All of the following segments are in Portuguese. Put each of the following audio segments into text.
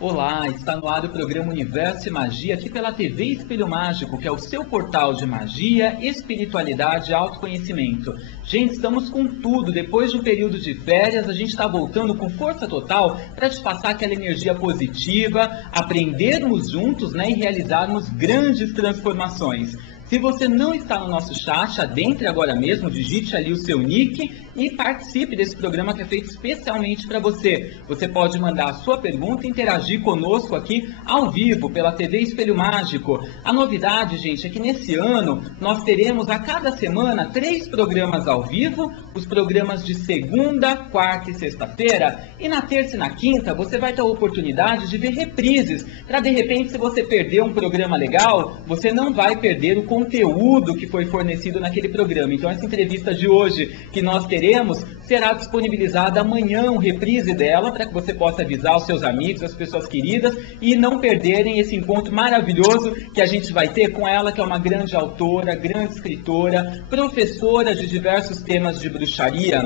Olá, está no ar o programa Universo e Magia aqui pela TV Espelho Mágico, que é o seu portal de magia, espiritualidade e autoconhecimento. Gente, estamos com tudo. Depois de um período de férias, a gente está voltando com força total para te passar aquela energia positiva, aprendermos juntos, né, e realizarmos grandes transformações. Se você não está no nosso chat, adentre agora mesmo, digite ali o seu nick e participe desse programa que é feito especialmente para você. Você pode mandar a sua pergunta e interagir conosco aqui ao vivo pela TV Espelho Mágico. A novidade, gente, é que nesse ano nós teremos a cada semana 3 programas ao vivo, os programas de segunda, quarta e sexta-feira. E na terça e na quinta você vai ter a oportunidade de ver reprises, para de repente, se você perder um programa legal, você não vai perder o conteúdo que foi fornecido naquele programa. Então essa entrevista de hoje que nós teremos será disponibilizada amanhã, um reprise dela, para que você possa avisar os seus amigos, as pessoas queridas, e não perderem esse encontro maravilhoso que a gente vai ter com ela, que é uma grande autora, grande escritora, professora de diversos temas de bruxaria,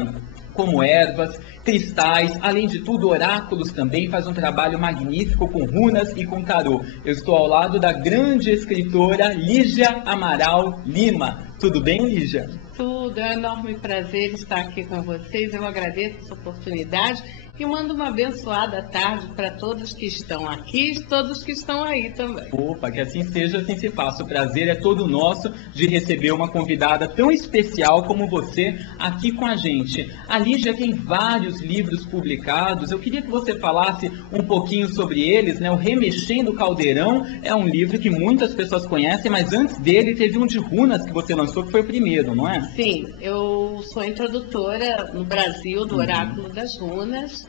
como ervas, cristais, além de tudo oráculos também, faz um trabalho magnífico com runas e com tarô. Eu estou ao lado da grande escritora Lígia Amaral Lima. Tudo bem, Lígia? Tudo, é um enorme prazer estar aqui com vocês, eu agradeço essa oportunidade e mando uma abençoada tarde para todos que estão aqui e todos que estão aí também. Opa, que assim seja, assim se faça. O prazer é todo nosso de receber uma convidada tão especial como você aqui com a gente. A Lígia tem vários livros publicados, eu queria que você falasse um pouquinho sobre eles, né? O Remexendo o Caldeirão é um livro que muitas pessoas conhecem, mas antes dele teve um de runas que você lançou, que foi o primeiro, não é? Sim, eu sou introdutora no Brasil do Oráculo das Runas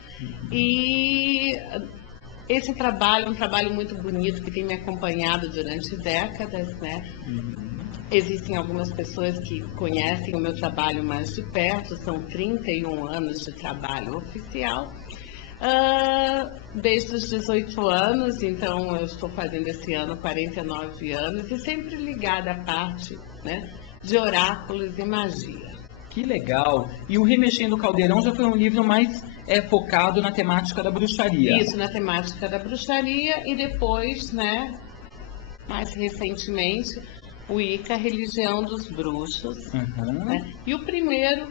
e esse trabalho é um trabalho muito bonito que tem me acompanhado durante décadas, né? Existem algumas pessoas que conhecem o meu trabalho mais de perto, são 31 anos de trabalho oficial. Desde os 18 anos, então eu estou fazendo esse ano 49 anos e sempre ligada à parte, né, de oráculos e magia. Que legal! E o Remexendo o Caldeirão já foi um livro mais focado na temática da bruxaria. Isso, na temática da bruxaria e depois, né, mais recentemente, o Ica, Religião dos Bruxos. Né? E o primeiro,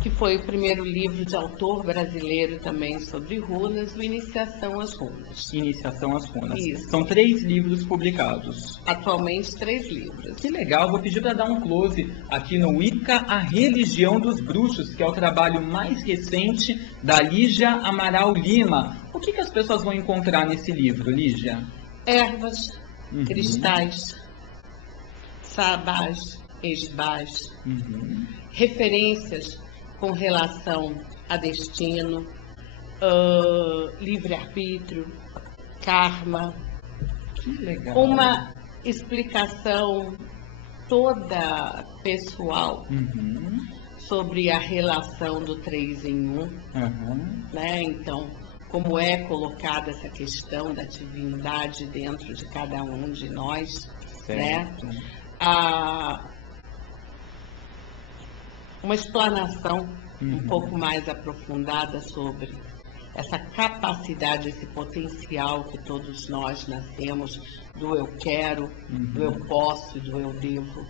que foi o primeiro livro de autor brasileiro também sobre runas, o Iniciação às Runas. Iniciação às Runas. Isso. São 3 livros publicados. Atualmente 3 livros. Que legal, vou pedir para dar um close aqui no Ica, A Religião dos Bruxos, que é o trabalho mais recente da Lígia Amaral Lima. O que as pessoas vão encontrar nesse livro, Lígia? Ervas, cristais, sabás, esbás, referências com relação a destino, livre-arbítrio, karma. Que legal. Uma explicação toda pessoal sobre a relação do 3 em 1, né? Então, como é colocada essa questão da divindade dentro de cada um de nós, certo, né? Uma explanação um pouco mais aprofundada sobre essa capacidade, esse potencial que todos nós nascemos do eu quero, do eu posso e do eu devo.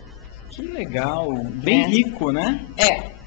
Que legal, bem rico, né? É.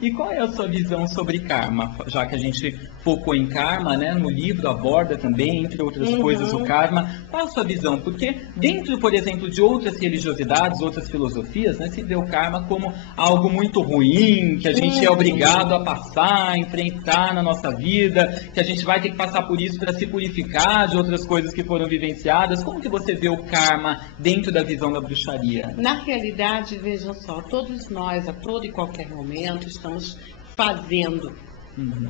E qual é a sua visão sobre karma? Já que a gente focou em karma, né? No livro aborda também, entre outras coisas, o karma. Qual é a sua visão? Porque dentro, por exemplo, de outras religiosidades, outras filosofias, né, se vê o karma como algo muito ruim, que a gente é obrigado a passar, a enfrentar na nossa vida, que a gente vai ter que passar por isso para se purificar de outras coisas que foram vivenciadas. Como que você vê o karma dentro da visão da bruxaria? Na realidade, vejam só, todos nós, a todo e qualquer momento, estamos fazendo,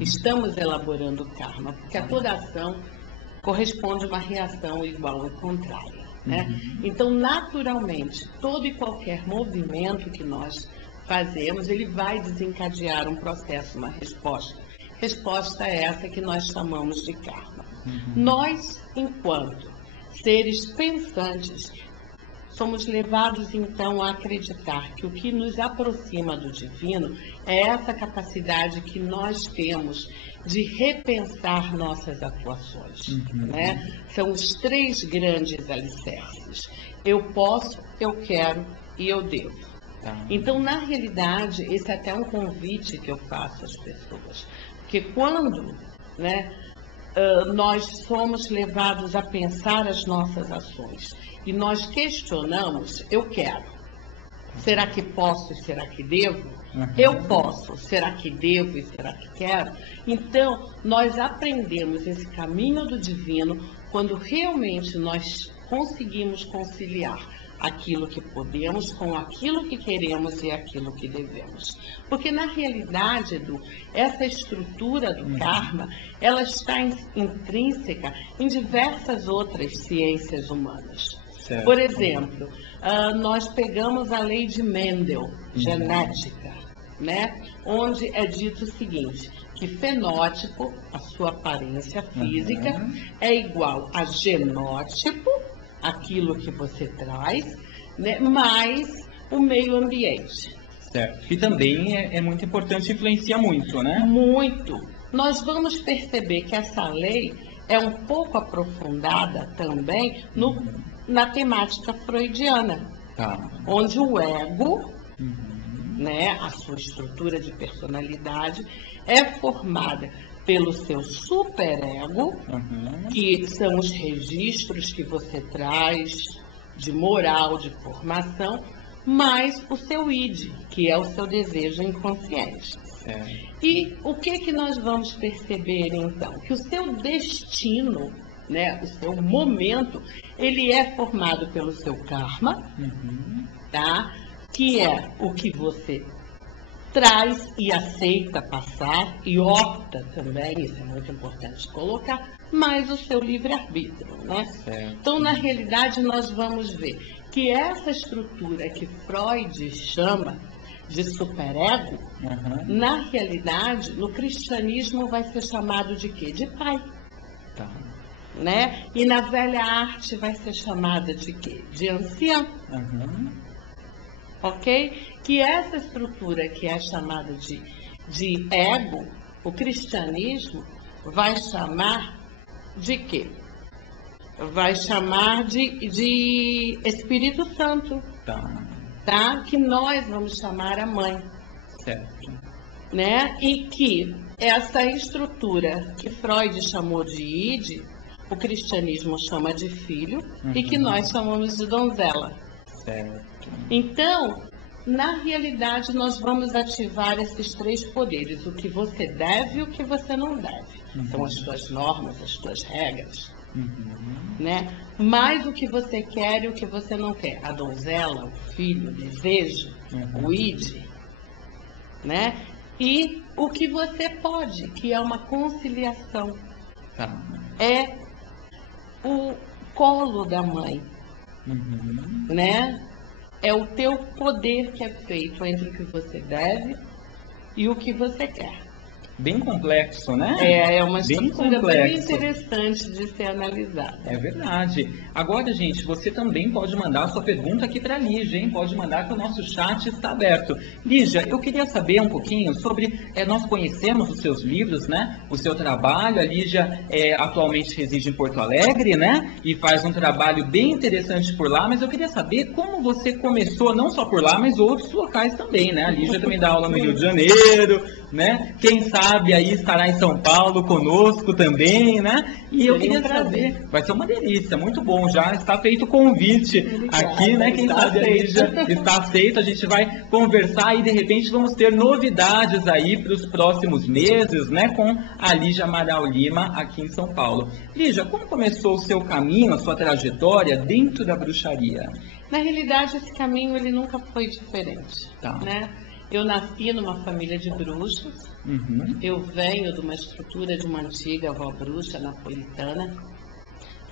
estamos elaborando o karma, porque a toda ação corresponde a uma reação igual ou contrária, né? Então, naturalmente, todo e qualquer movimento que nós fazemos, ele vai desencadear um processo, uma resposta. Resposta é essa que nós chamamos de karma. Nós, enquanto seres pensantes, somos levados, então, a acreditar que o que nos aproxima do divino é essa capacidade que nós temos de repensar nossas atuações, né? São os 3 grandes alicerces. Eu posso, eu quero e eu devo. Então, na realidade, esse é até um convite que eu faço às pessoas. Porque quando, né, nós somos levados a pensar as nossas ações e nós questionamos, eu quero, será que posso e será que devo? Eu posso, será que devo e será que quero? Então, nós aprendemos esse caminho do divino quando realmente nós conseguimos conciliar aquilo que podemos com aquilo que queremos e aquilo que devemos. Porque, na realidade, Edu, essa estrutura do karma, ela está intrínseca em diversas outras ciências humanas. Certo. Por exemplo, nós pegamos a lei de Mendel, genética, né? Onde é dito o seguinte, que fenótipo, a sua aparência física, é igual a genótipo, aquilo que você traz, né, mais o meio ambiente. Certo. Que também é muito importante, influencia muito, né? Muito. Nós vamos perceber que essa lei é um pouco aprofundada também na temática freudiana, onde o ego, né, a sua estrutura de personalidade, é formada pelo seu superego, que são os registros que você traz de moral, de formação, mais o seu id, que é o seu desejo inconsciente. E o que nós vamos perceber, então? Que o seu destino, né, o seu momento, ele é formado pelo seu karma, tá? Que é o que você traz e aceita passar e opta também, isso é muito importante colocar, mais o seu livre-arbítrio, né? Então, na realidade, nós vamos ver que essa estrutura que Freud chama de superego, na realidade, no cristianismo vai ser chamado de quê? De pai. Né? E na velha arte vai ser chamada de quê? De ancião. Ok? Que essa estrutura que é chamada de ego, o cristianismo vai chamar de quê? Vai chamar de Espírito Santo, tá? Que nós vamos chamar a mãe. Certo. Né? E que essa estrutura que Freud chamou de id, o cristianismo chama de filho, e que nós chamamos de donzela. Certo. Então, na realidade, nós vamos ativar esses 3 poderes, o que você deve e o que você não deve. São as suas normas, as suas regras. Né? Mais o que você quer e o que você não quer. A donzela, o filho, o desejo, o id, né? E o que você pode, que é uma conciliação. É o colo da mãe, né? É o teu poder que é feito entre o que você deve e o que você quer. Bem complexo, né? É uma bem estrutura bem complexo. interessante de ser analisada. É verdade. Agora, gente, você também pode mandar a sua pergunta aqui para a Lígia, hein? Pode mandar que o nosso chat está aberto. Lígia, eu queria saber um pouquinho sobre... nós conhecemos os seus livros, né? O seu trabalho. A Lígia atualmente reside em Porto Alegre, né? E faz um trabalho bem interessante por lá, mas eu queria saber como você começou, não só por lá, mas outros locais também, né? A Lígia também dá aula no Rio de Janeiro, né? Quem sabe aí estará em São Paulo conosco também, né? E eu queria saber, vai ser uma delícia, muito bom, já está feito o convite aqui, né? Quem sabe a Lígia está aceita, a gente vai conversar e de repente vamos ter novidades aí para os próximos meses, né? Com a Lígia Amaral Lima aqui em São Paulo. Lígia, como começou o seu caminho, a sua trajetória dentro da bruxaria? Na realidade, esse caminho ele nunca foi diferente, né? Eu nasci numa família de bruxos. Eu venho de uma estrutura de uma antiga avó bruxa napolitana.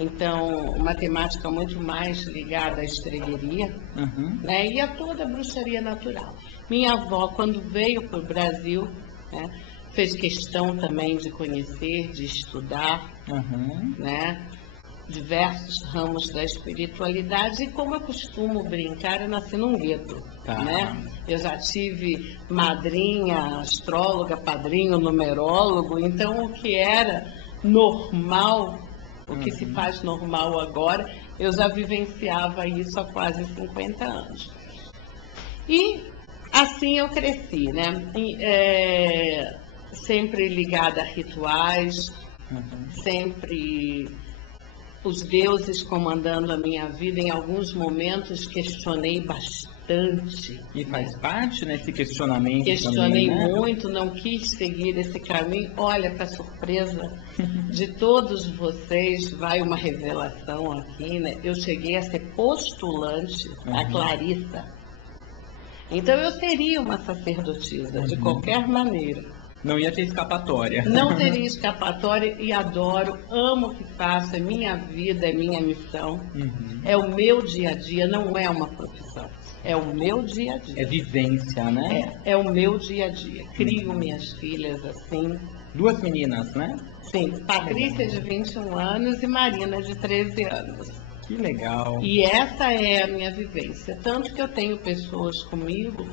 Então, uma temática muito mais ligada à estregueria, né? E a toda a bruxaria natural. Minha avó, quando veio para o Brasil, né, fez questão também de conhecer, de estudar, né? Diversos ramos da espiritualidade e, como eu costumo brincar, eu nasci num gueto, né? Eu já tive madrinha, astróloga, padrinho, numerólogo, então o que era normal, o que se faz normal agora, eu já vivenciava isso há quase 50 anos. E assim eu cresci, né? Sempre ligada a rituais, sempre... os deuses comandando a minha vida. Em alguns momentos questionei bastante. E faz parte nesse questionamento Questionei também, né? muito, não quis seguir esse caminho. Olha, para surpresa de todos vocês, vai uma revelação aqui, né? Eu cheguei a ser postulante a Clarissa. Então eu seria uma sacerdotisa, de qualquer maneira. Não ia ter escapatória. Não teria escapatória e adoro, amo o que faço, é minha vida, é minha missão. É o meu dia a dia, não é uma profissão. É o meu dia a dia. É vivência, né? É o meu dia a dia. Crio minhas filhas assim. 2 meninas, né? Sim, Patrícia de 21 anos e Marina de 13 anos. Que legal. E essa é a minha vivência. Tanto que eu tenho pessoas comigo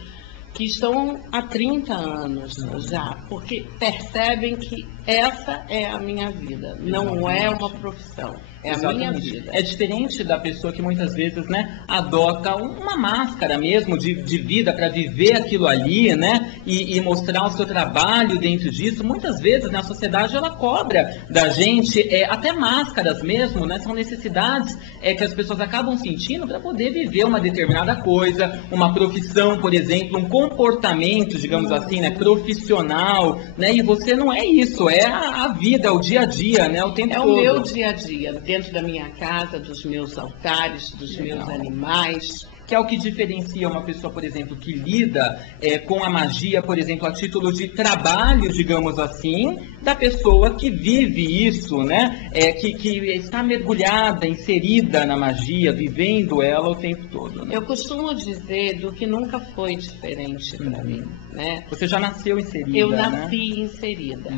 que estão há 30 anos já, porque percebem que essa é a minha vida, não é uma profissão, é a minha vida. É diferente da pessoa que muitas vezes, né, adota uma máscara mesmo de vida para viver aquilo ali, né, e mostrar o seu trabalho dentro disso. Muitas vezes, na sociedade, ela cobra da gente até máscaras mesmo, né, são necessidades que as pessoas acabam sentindo para poder viver uma determinada coisa, uma profissão, por exemplo, um comportamento, digamos assim, né, profissional, né, e você não é isso, é a vida, o dia a dia, né, o tempo todo. É o meu dia a dia, dentro da minha casa, dos meus altares, dos meus animais. Que é o que diferencia uma pessoa, por exemplo, que lida com a magia, por exemplo, a título de trabalho, digamos assim, da pessoa que vive isso, né? Que está mergulhada, inserida na magia, vivendo ela o tempo todo. Né? Eu costumo dizer do que nunca foi diferente para mim, né? Você já nasceu inserida, Eu nasci inserida.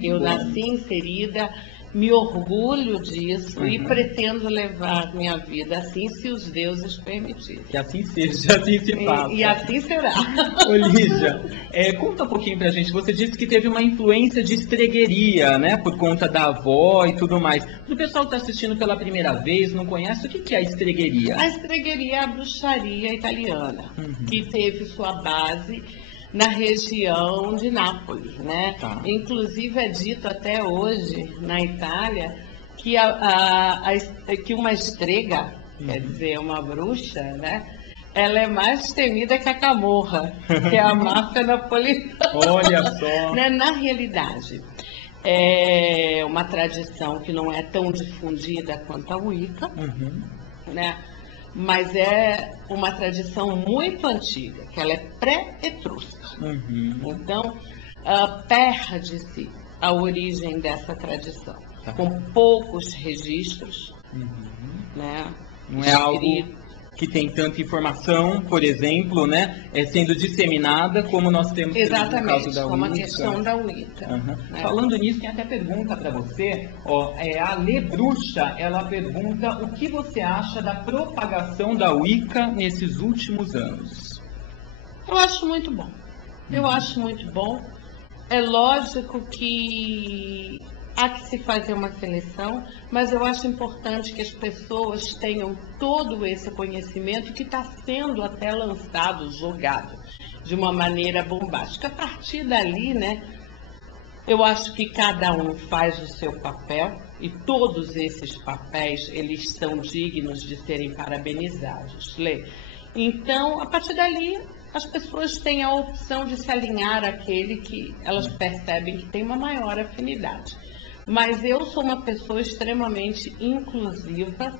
Eu bom. nasci inserida. Me orgulho disso e pretendo levar minha vida assim, se os deuses permitirem. Que assim seja, assim se faça. E assim será. Ô, Lígia, conta um pouquinho pra gente. Você disse que teve uma influência de estregueria, né? Por conta da avó e tudo mais. Para o pessoal que está assistindo pela primeira vez, não conhece, o que é a estregueria? A estregueria é a bruxaria italiana, que teve sua base na região de Nápoles, né? Inclusive é dito até hoje na Itália que, que uma estrega, quer dizer, uma bruxa, né? Ela é mais temida que a camorra, que é a máfia napolitana. Olha só! Né? Na realidade, é uma tradição que não é tão difundida quanto a Wicca, né? Mas é uma tradição muito antiga, que ela é pré-etrusca. Então, perde-se a origem dessa tradição, com poucos registros, né? Não é algo que tem tanta informação, por exemplo, né, sendo disseminada, como nós temos no caso da como Wicca. a questão da Wicca. Né? Falando nisso, tem até pergunta para você, a Lê Bruxa, ela pergunta o que você acha da propagação da Wicca nesses últimos anos? Eu acho muito bom. Eu acho muito bom. É lógico que há que se fazer uma seleção, mas eu acho importante que as pessoas tenham todo esse conhecimento que está sendo até lançado, jogado de uma maneira bombástica. A partir dali, né, eu acho que cada um faz o seu papel e todos esses papéis, eles são dignos de serem parabenizados, Lê. Então, a partir dali, as pessoas têm a opção de se alinhar àquele que elas percebem que tem uma maior afinidade. Mas eu sou uma pessoa extremamente inclusiva,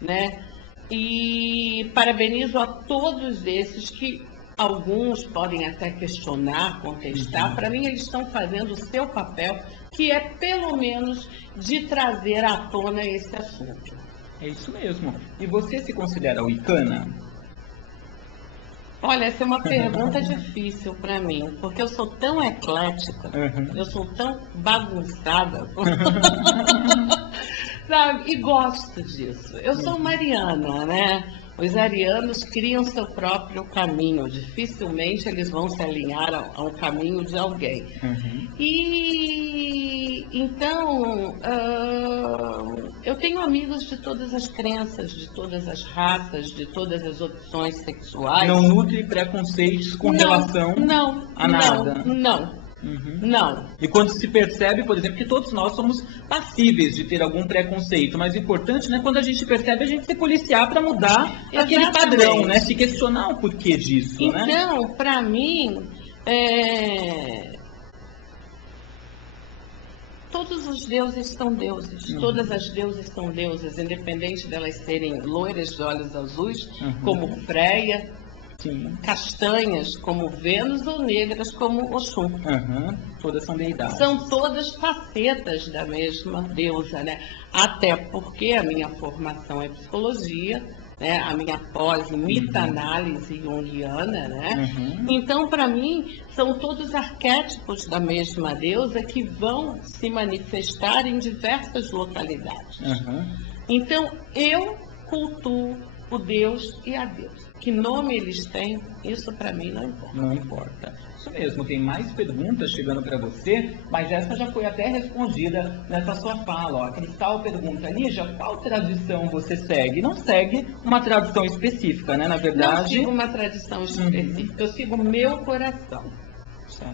né? E parabenizo a todos esses que alguns podem até questionar, contestar. Para mim, eles estão fazendo o seu papel, que é pelo menos de trazer à tona esse assunto. É isso mesmo. E você se considera wicana? Olha, essa é uma pergunta difícil para mim, porque eu sou tão eclética, eu sou tão bagunçada, sabe? E gosto disso. Eu sou mariana, né? Os arianos criam seu próprio caminho, dificilmente eles vão se alinhar ao caminho de alguém. E então, eu tenho amigos de todas as crenças, de todas as raças, de todas as opções sexuais. Não nutre preconceitos com relação a nada? Não. E quando se percebe, por exemplo, que todos nós somos passíveis de ter algum preconceito, mas o importante, né, quando a gente percebe, a gente se policiar para mudar aquele padrão, né, se questionar o porquê disso, né? Então, para mim, todos os deuses são deuses, todas as deusas são deusas, independente delas serem loiras de olhos azuis, como Freia, castanhas como Vênus ou negras como Oxum. Todas são deidades. São todas facetas da mesma deusa, né? Até porque a minha formação é psicologia, né? A minha pós em mita-análise junguiana, né? Então, para mim, são todos arquétipos da mesma deusa que vão se manifestar em diversas localidades. Então, eu cultuo o Deus e a deusa. Que nome eles têm, isso para mim não importa. Não importa. Isso mesmo, tem mais perguntas chegando para você, mas essa já foi até respondida nessa sua fala. A Cristal pergunta, Lígia, qual tradição você segue? Não segue uma tradição específica, né? Na verdade... Não sigo uma tradição específica, eu sigo o meu coração.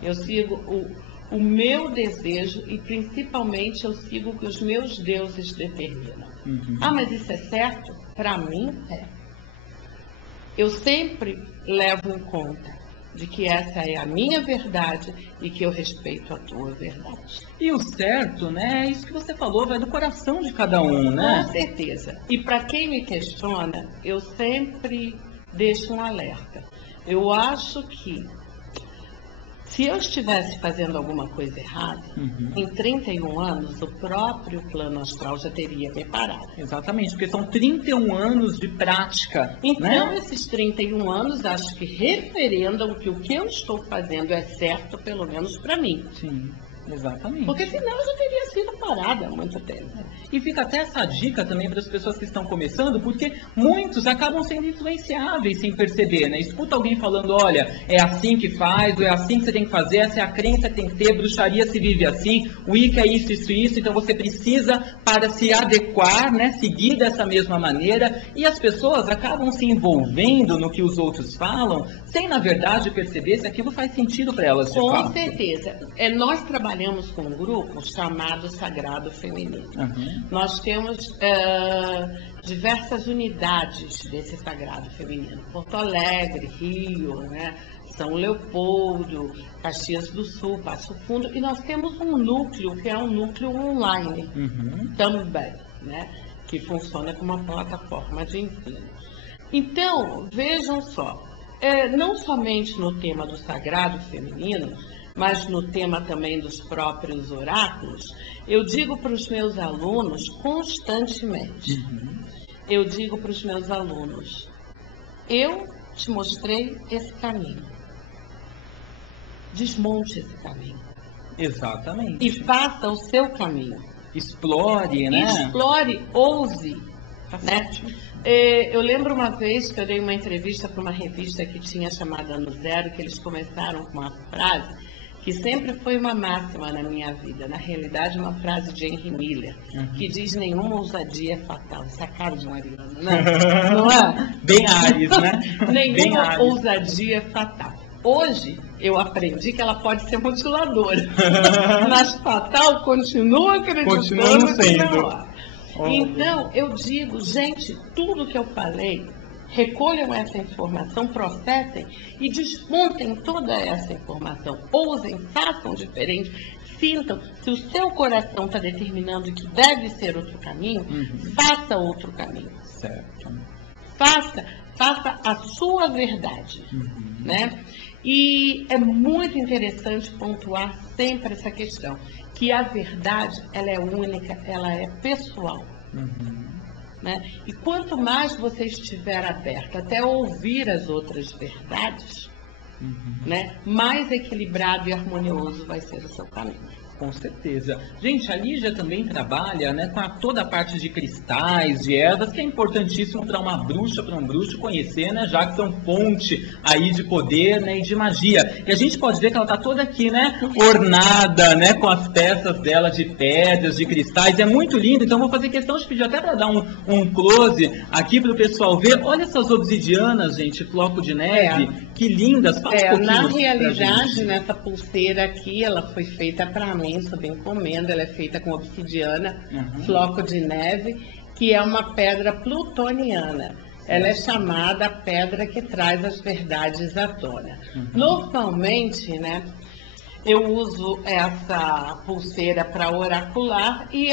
Eu sigo o meu desejo e principalmente eu sigo o que os meus deuses determinam. Ah, mas isso é certo? Para mim, é. Eu sempre levo em conta de que essa é a minha verdade e que eu respeito a tua verdade. E o certo, né, é isso que você falou, vai do coração de cada um, né? Com certeza. E para quem me questiona, eu sempre deixo um alerta. Eu acho que se eu estivesse fazendo alguma coisa errada, em 31 anos, o próprio plano astral já teria me parado. Exatamente, porque são 31 anos de prática. Então, né? esses 31 anos, acho que referendam que o que eu estou fazendo é certo, pelo menos para mim. Sim, exatamente. Porque senão eu já teria sido parada há muito tempo. E fica até essa dica também para as pessoas que estão começando, porque muitos acabam sendo influenciáveis sem perceber, né? Escuta alguém falando, olha, é assim que faz, ou é assim que você tem que fazer, essa é a crença que tem que ter, bruxaria se vive assim, Wicca é isso, isso, isso, então você precisa para se adequar, né? Seguir dessa mesma maneira, e as pessoas acabam se envolvendo no que os outros falam, sem na verdade perceber se aquilo faz sentido para elas de fato. Com certeza. Nós trabalhamos com um grupo chamado Sagrado Feminino. Nós temos diversas unidades desse Sagrado Feminino. Porto Alegre, Rio, né? São Leopoldo, Caxias do Sul, Passo Fundo. E nós temos um núcleo, que é um núcleo online também, né? Que funciona como uma plataforma de ensino. Então, vejam só, não somente no tema do Sagrado Feminino, mas no tema também dos próprios oráculos, eu digo para os meus alunos constantemente, eu digo para os meus alunos, eu te mostrei esse caminho. Desmonte esse caminho. Exatamente. E faça o seu caminho. Explore, né? Explore, ouse. Tá Né? certo. Eu lembro uma vez que eu dei uma entrevista para uma revista que tinha chamada Ano Zero, que eles começaram com uma frase que sempre foi uma máxima na minha vida. Na realidade, uma frase de Henry Miller, que diz: nenhuma ousadia é fatal. Isso é a cara de um ariano, né? Não é? Bem Ares, né? Bem Nenhuma Ares. ousadia é fatal. Hoje, eu aprendi que ela pode ser mutiladora. Mas fatal, continuo acreditando Continua que sendo. não é. Então, eu digo, gente, tudo que eu falei, recolham essa informação, processem e desmontem toda essa informação. Ousem, façam diferente, sintam. Se o seu coração está determinando que deve ser outro caminho, faça outro caminho. Certo. Faça a sua verdade, né? E é muito interessante pontuar sempre essa questão, que a verdade, ela é única, ela é pessoal. Né? E quanto mais você estiver aberto até ouvir as outras verdades, né, mais equilibrado e harmonioso vai ser o seu caminho. Com certeza. Gente, a Lígia também trabalha, né, com toda a parte de cristais, de ervas, que é importantíssimo para uma bruxa, para um bruxo conhecer, né, já que são fonte aí de poder, né, e de magia. E a gente pode ver que ela está toda aqui, né, ornada, né, com as peças dela de pedras, de cristais. É muito lindo, então vou fazer questão de pedir até para dar um close aqui para o pessoal ver. Olha essas obsidianas, gente, floco de neve, que lindas. Fala um pouquinho Na pra gente. realidade, nessa pulseira aqui, ela foi feita para mim, sob encomenda. Ela é feita com obsidiana, floco de neve, que é uma pedra plutoniana. Ela é chamada a pedra que traz as verdades à tona. Normalmente, né, eu uso essa pulseira para oracular e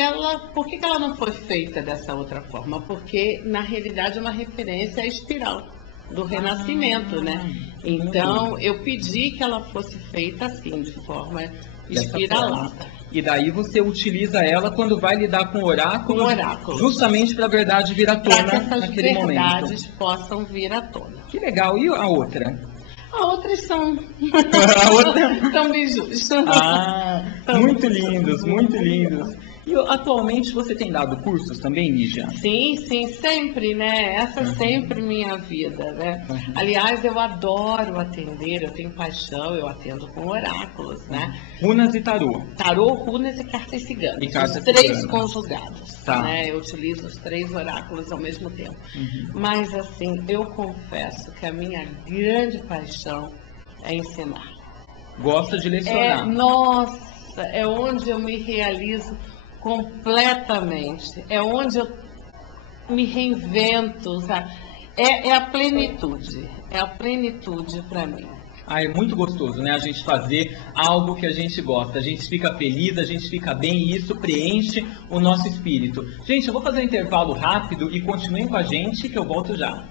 por que ela não foi feita dessa outra forma? Porque, na realidade, é uma referência à espiral do Renascimento, né? Então, eu pedi que ela fosse feita assim, de forma espiralada. E daí você utiliza ela quando vai lidar com oráculos, justamente para a verdade vir à tona para que essas naquele momento. verdades possam vir à tona. Que legal. E a outra? A outras são são bijus. Muito lindos, muito lindos. E atualmente você tem dado cursos também, Lígia? Sim, sempre, né? Essa é sempre minha vida, né? Aliás, eu adoro atender, eu tenho paixão, eu atendo com oráculos, né? Runas e tarô. Tarô, runas e cartas ciganas. Os três conjugados, né? Eu utilizo os 3 oráculos ao mesmo tempo. Mas, assim, eu confesso que a minha grande paixão é ensinar. Gosta de lecionar. Nossa, é onde eu me realizo completamente. É onde eu me reinvento, sabe? É a plenitude. É a plenitude para mim. É muito gostoso, né? A gente fazer algo que a gente gosta. A gente fica feliz, a gente fica bem e isso preenche o nosso espírito. Gente, eu vou fazer um intervalo rápido e continuem com a gente que eu volto já.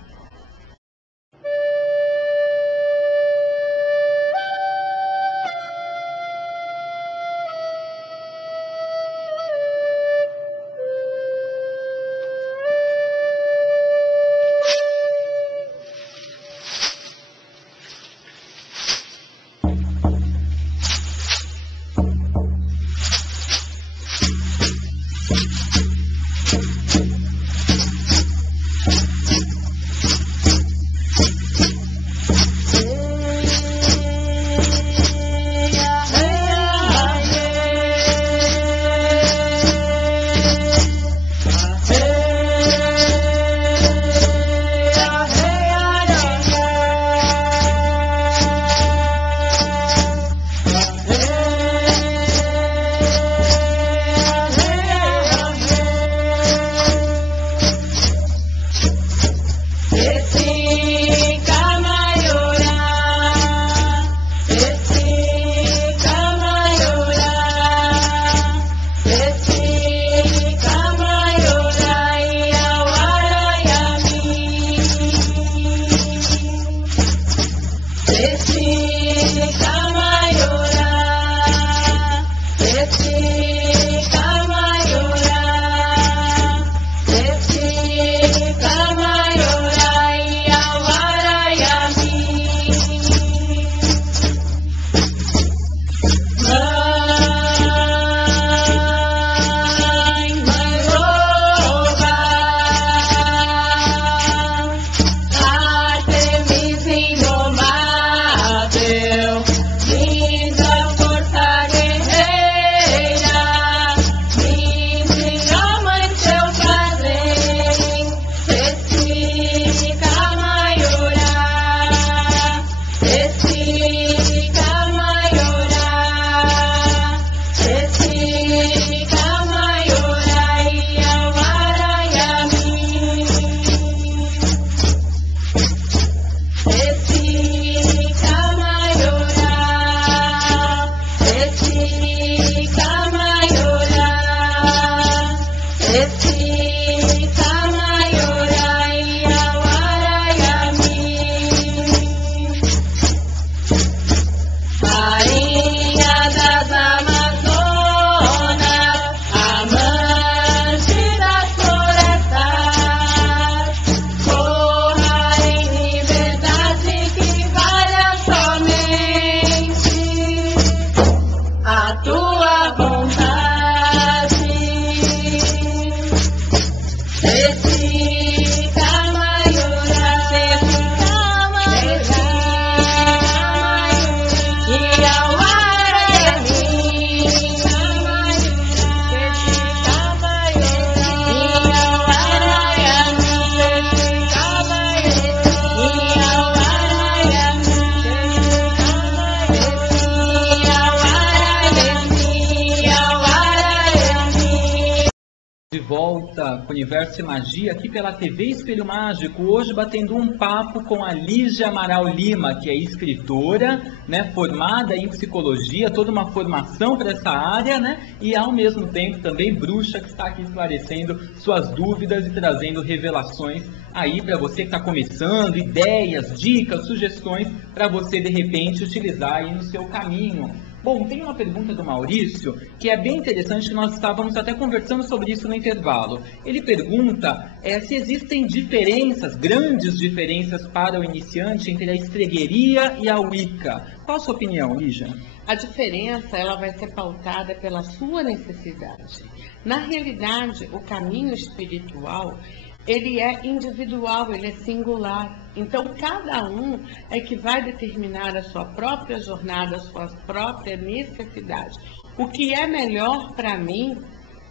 volta com o Universo e Magia aqui pela TV Espelho Mágico, hoje batendo um papo com a Lígia Amaral Lima, que é escritora, né, formada em psicologia, toda uma formação para essa área, né, e ao mesmo tempo também bruxa, que está aqui esclarecendo suas dúvidas e trazendo revelações aí para você que está começando, ideias, dicas, sugestões para você de repente utilizar aí no seu caminho. Bom, tem uma pergunta do Maurício, que é bem interessante, que nós estávamos até conversando sobre isso no intervalo. Ele pergunta se existem diferenças, grandes diferenças para o iniciante entre a estregueria e a Wicca. Qual a sua opinião, Lígia? A diferença, ela vai ser pautada pela sua necessidade. Na realidade, o caminho espiritual, ele é individual, ele é singular. Então, cada um é que vai determinar a sua própria jornada, a sua própria necessidade. O que é melhor para mim,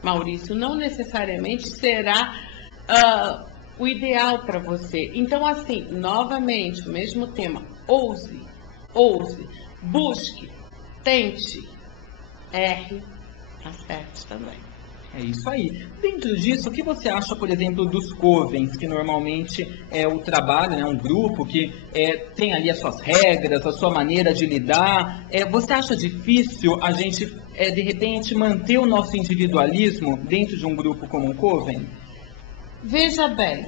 Maurício, não necessariamente será o ideal para você. Então, assim, novamente, o mesmo tema. Ouse, busque, tente, erre, acerte também. É isso aí. Dentro disso, o que você acha, por exemplo, dos covens, que normalmente é o trabalho, né, um grupo que tem ali as suas regras, a sua maneira de lidar. Você acha difícil a gente, de repente, manter o nosso individualismo dentro de um grupo como um coven? Veja bem,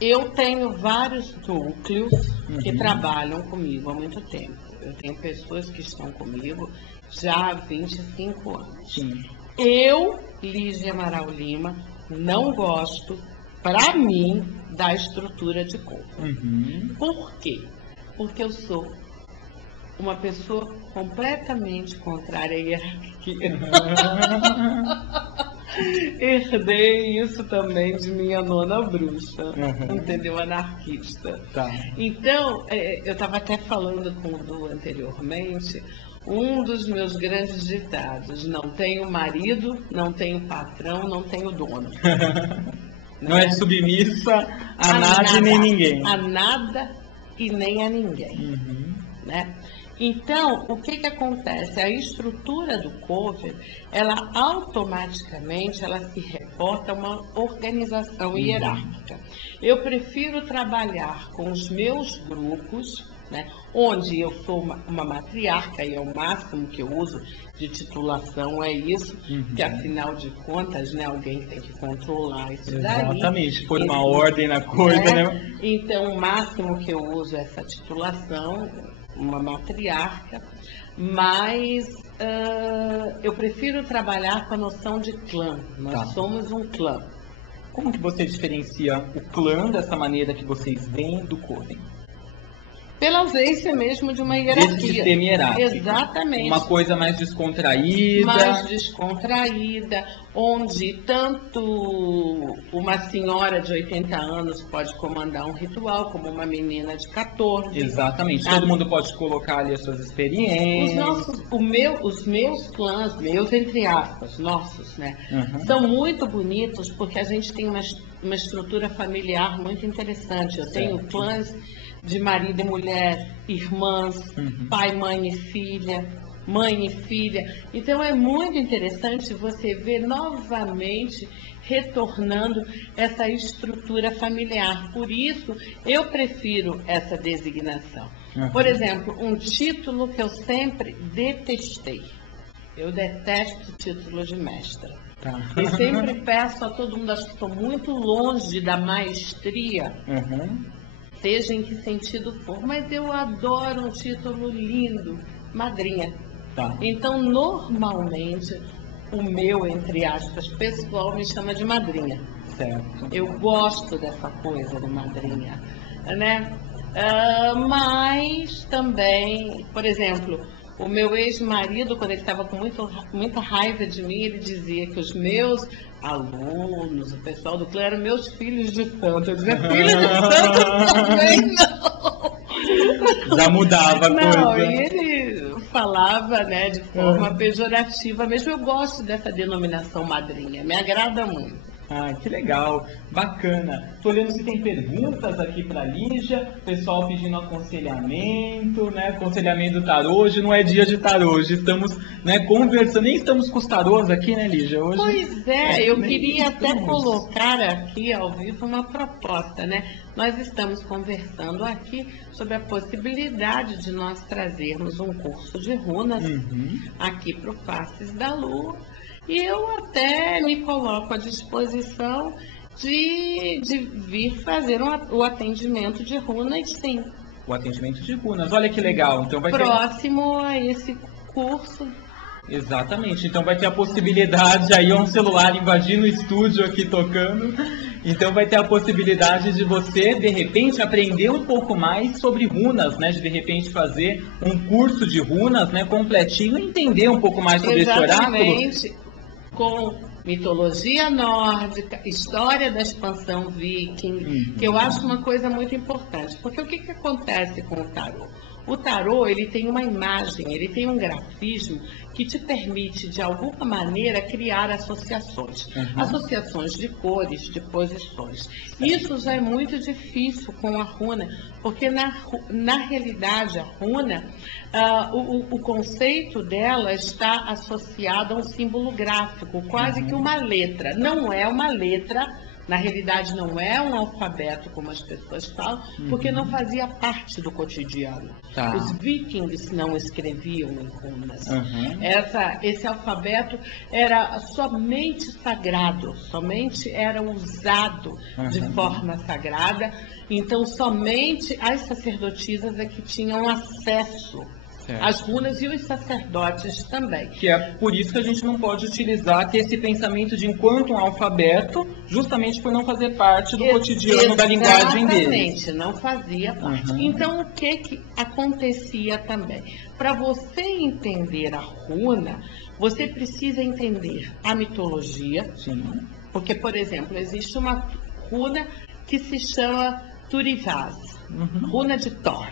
eu tenho vários núcleos que trabalham comigo há muito tempo. Eu tenho pessoas que estão comigo já há 25 anos. Sim. Eu, Lígia Amaral Lima, não gosto, para mim, da estrutura de coven. Por quê? Porque eu sou uma pessoa completamente contrária à hierarquia. Herdei isso também de minha nona bruxa, entendeu? Anarquista. Tá. Então, eu estava até falando com o Du anteriormente, um dos meus grandes ditados: não tenho marido, não tenho patrão, não tenho dono. Não é submissa a nada e nem ninguém. A nada e nem a ninguém. Né? Então, o que acontece? A estrutura do coven, ela automaticamente se reporta a uma organização hierárquica. Eu prefiro trabalhar com os meus grupos, né, onde eu sou uma matriarca, e é o máximo que eu uso de titulação, é isso, que afinal de contas, né, alguém tem que controlar isso daí. Exatamente, pôr uma ordem na coisa, né? Então, o máximo que eu uso é essa titulação, uma matriarca, mas eu prefiro trabalhar com a noção de clã. Nós somos um clã. Como que você diferencia o clã dessa maneira que vocês veem do coven? Pela ausência mesmo de uma hierarquia. Desse sistema hierárquico. Exatamente. Uma coisa mais descontraída. Mais descontraída, onde tanto uma senhora de 80 anos pode comandar um ritual, como uma menina de 14. Exatamente. Todo mundo pode colocar ali as suas experiências. Os meus clãs, meus entre aspas, nossos, né? São muito bonitos porque a gente tem uma estrutura familiar muito interessante. Eu tenho clãs de marido e mulher, irmãs, pai, mãe e filha, mãe e filha. Então é muito interessante você ver novamente retornando essa estrutura familiar. Por isso, eu prefiro essa designação. Por exemplo, um título que eu sempre detestei. Eu detesto título de mestra. Tá. E sempre peço a todo mundo, acho que estou muito longe da maestria, seja em que sentido for, mas eu adoro um título lindo, madrinha. Tá. Então, normalmente, o meu, entre aspas, pessoal me chama de madrinha. Certo. Eu gosto dessa coisa de madrinha, né? Mas também, por exemplo, o meu ex-marido, quando ele estava com muita raiva de mim, ele dizia que os meus alunos, o pessoal do clã, eram meus filhos de santo. Eu dizia, filho de santo também não! Já mudava a Não, coisa. e ele falava, né, de forma pejorativa mesmo. Eu gosto dessa denominação madrinha, me agrada muito. Ah, que legal, bacana. Tô olhando se tem perguntas aqui para Lígia, pessoal pedindo aconselhamento, né? Aconselhamento do tarô. Hoje não é dia de tarô, hoje estamos, né, conversando. Nem estamos com os tarôs aqui, né, Lígia? Hoje, Pois é, eu nem queria até estamos. colocar aqui ao vivo uma proposta, né? Nós estamos conversando aqui sobre a possibilidade de nós trazermos um curso de runas aqui para o Faces da Lua. E eu até me coloco à disposição de vir fazer o atendimento de runas, sim. O atendimento de runas, olha que legal. Então vai ter... Próximo a esse curso. Exatamente, então vai ter a possibilidade aí, um celular invadindo o estúdio aqui tocando, então vai ter a possibilidade de você, de repente, aprender um pouco mais sobre runas, né, de repente fazer um curso de runas, né, completinho, e entender um pouco mais sobre esse oráculo. Exatamente, com mitologia nórdica, história da expansão viking, que eu acho uma coisa muito importante, porque o que acontece com o tarô? O tarô, ele tem uma imagem, ele tem um grafismo que te permite, de alguma maneira, criar associações. Associações de cores, de posições. Isso já é muito difícil com a runa, porque na realidade a runa, o conceito dela está associado a um símbolo gráfico, quase que uma letra. Não é uma letra. Na realidade, não é um alfabeto, como as pessoas falam, porque não fazia parte do cotidiano. Tá. Os vikings não escreviam em runas. Esse alfabeto era somente sagrado, somente era usado de forma sagrada. Então, somente as sacerdotisas é que tinham acesso as runas e os sacerdotes também. Que é por isso que a gente não pode utilizar, ter esse pensamento de enquanto um alfabeto, justamente por não fazer parte do cotidiano da linguagem deles. Exatamente, não fazia parte. Então, o que acontecia também? Para você entender a runa, você precisa entender a mitologia. Sim. Porque, por exemplo, existe uma runa que se chama Turivaz, runa de Thor.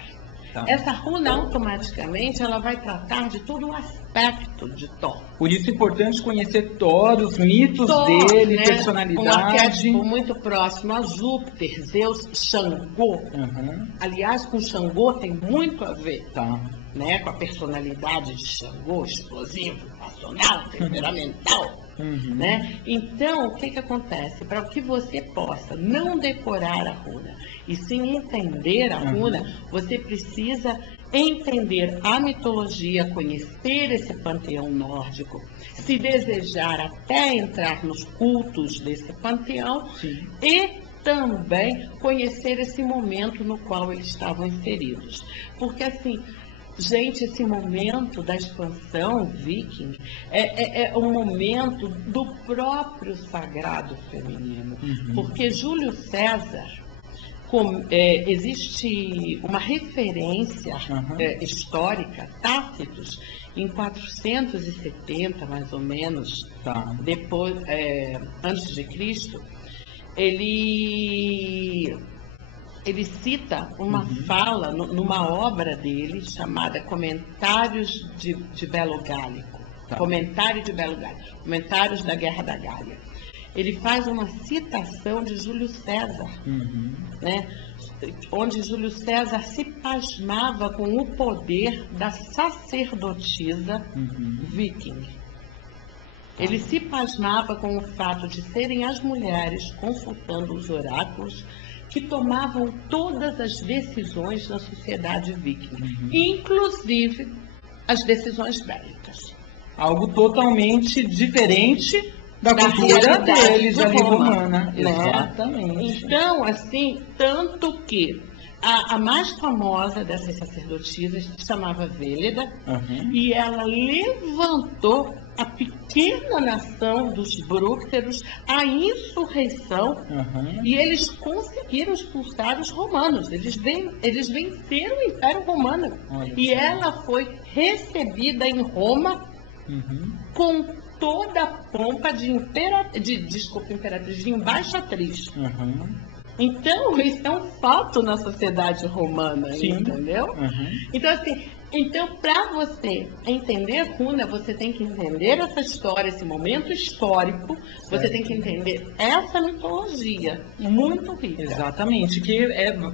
Tá. Essa runa, automaticamente, ela vai tratar de todo o aspecto de Thor. Por isso é importante conhecer Thor, os mitos dele, né? Personalidade. Um arquétipo muito próximo a Júpiter, Zeus, Xangô. Aliás, com Xangô tem muito a ver. Tá. Né? Com a personalidade de Xangô, explosivo, passional, temperamental. Né? Então, o que acontece? Para que você possa não decorar a runa e sim entender a runa, você precisa entender a mitologia, conhecer esse panteão nórdico, se desejar até entrar nos cultos desse panteão e também conhecer esse momento no qual eles estavam inseridos. Porque assim, gente, esse momento da expansão viking é um momento do próprio sagrado feminino. Porque Júlio César, existe uma referência histórica, Tácitos, em 470, mais ou menos, depois, antes de Cristo, ele cita uma fala numa obra dele chamada Comentários de Belo Gálico. Comentário de Belo Gálico. Comentários da Guerra da Gália. Ele faz uma citação de Júlio César, né? Onde Júlio César se pasmava com o poder da sacerdotisa viking. Ele se pasmava com o fato de serem as mulheres, consultando os oráculos, que tomavam todas as decisões na sociedade viking, inclusive as decisões bélicas. Algo totalmente diferente da cultura realidade deles de ali Roma, romana. né? Exatamente. Então, assim, tanto que a mais famosa dessas sacerdotisas se chamava Véleda, e ela levantou a pequena nação dos brúxeros, a insurreição, e eles conseguiram expulsar os romanos. Eles venceram o Império Romano. E ela foi recebida em Roma com toda a pompa de imperatriz, de embaixatriz. Então, isso é um fato na sociedade romana, entendeu? Então, assim, para você entender Runa, você tem que entender essa história, esse momento histórico, você tem que entender essa mitologia muito rica. Exatamente, que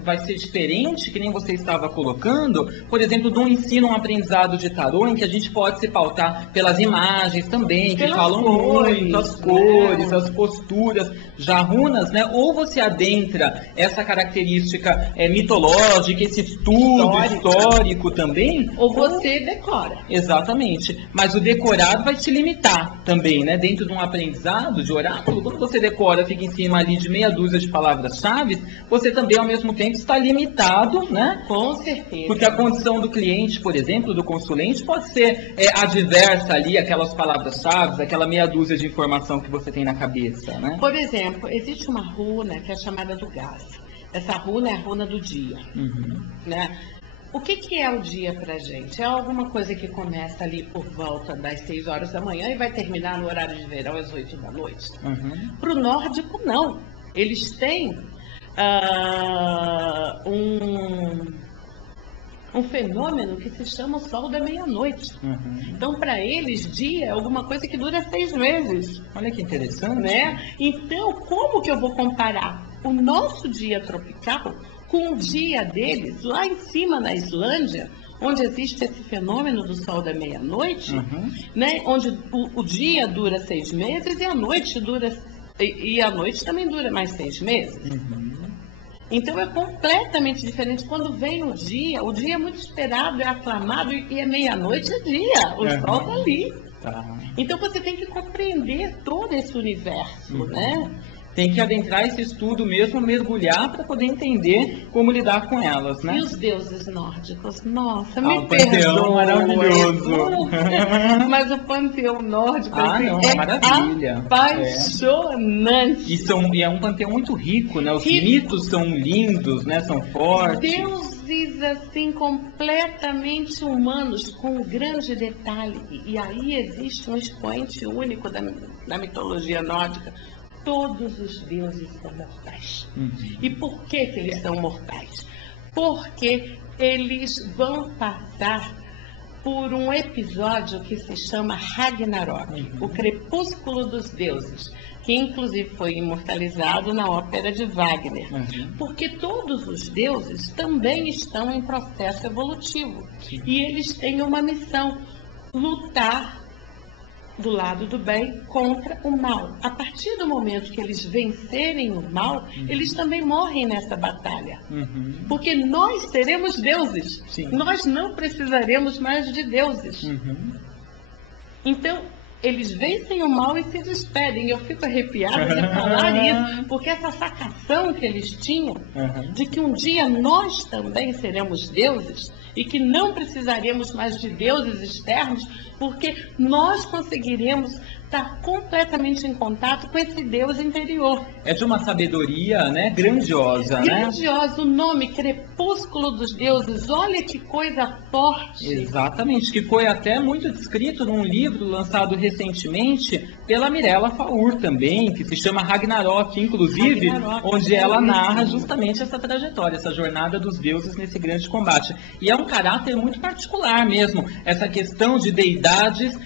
vai ser diferente, que nem você estava colocando, por exemplo, do ensino, um aprendizado de tarô, em que a gente pode se pautar pelas imagens também, que falam muito, as cores, as posturas, já runas, né? Ou você adentra essa característica mitológica, esse estudo histórico também, ou você decora. Exatamente. Mas o decorado vai te limitar também, né? Dentro de um aprendizado de oráculo, quando você decora, fica em cima ali de meia dúzia de palavras-chave, você também, ao mesmo tempo, está limitado, né? Com certeza. Porque a condição do cliente, por exemplo, do consulente, pode ser adversa ali, aquelas palavras-chave, aquela meia dúzia de informação que você tem na cabeça, né? Por exemplo, existe uma runa que é chamada do gás. Essa runa é a runa do dia, né? O que é o dia pra gente? É alguma coisa que começa ali por volta das 6 horas da manhã e vai terminar no horário de verão às 8 da noite? Para o nórdico, não. Eles têm um fenômeno que se chama o sol da meia-noite. Então, para eles, dia é alguma coisa que dura 6 meses. Olha que interessante. Né? Então, como que eu vou comparar o nosso dia tropical com o dia deles, lá em cima na Islândia, onde existe esse fenômeno do sol da meia-noite, né? Onde o dia dura 6 meses e a noite também dura mais 6 meses. Então é completamente diferente. Quando vem o dia é muito esperado, é aclamado, e é meia-noite é dia, o sol está ali. Então você tem que compreender todo esse universo, né? Tem que adentrar esse estudo mesmo, mergulhar para poder entender como lidar com elas, né? E os deuses nórdicos? Nossa, o panteão maravilhoso. Mas o panteão nórdico é maravilha. Apaixonante. E é um panteão muito rico, né? Os mitos são lindos, né? São fortes. Deuses, assim, completamente humanos, com um grande detalhe. E aí existe um expoente único da mitologia nórdica. Todos os deuses são mortais. E por que eles são mortais? Porque eles vão passar por um episódio que se chama Ragnarok, o crepúsculo dos deuses, que inclusive foi imortalizado na ópera de Wagner. Porque todos os deuses também estão em processo evolutivo. E eles têm uma missão: lutar do lado do bem contra o mal. A partir do momento que eles vencerem o mal, eles também morrem nessa batalha. Porque nós seremos deuses. Nós não precisaremos mais de deuses. Então, eles vencem o mal e se despedem. Eu fico arrepiada de falar isso, porque essa sacação que eles tinham, de que um dia nós também seremos deuses, e que não precisaremos mais de deuses externos, porque nós conseguiremos estar completamente em contato com esse Deus interior. É de uma sabedoria, né, grandiosa, Grandiosa, o nome Crepúsculo dos Deuses, olha que coisa forte. Exatamente, que foi até muito descrito num livro lançado recentemente pela Mirella Faur também, que se chama Ragnarok, inclusive, onde ela narra justamente essa trajetória, essa jornada dos deuses nesse grande combate. E é um caráter muito particular mesmo, essa questão de deidades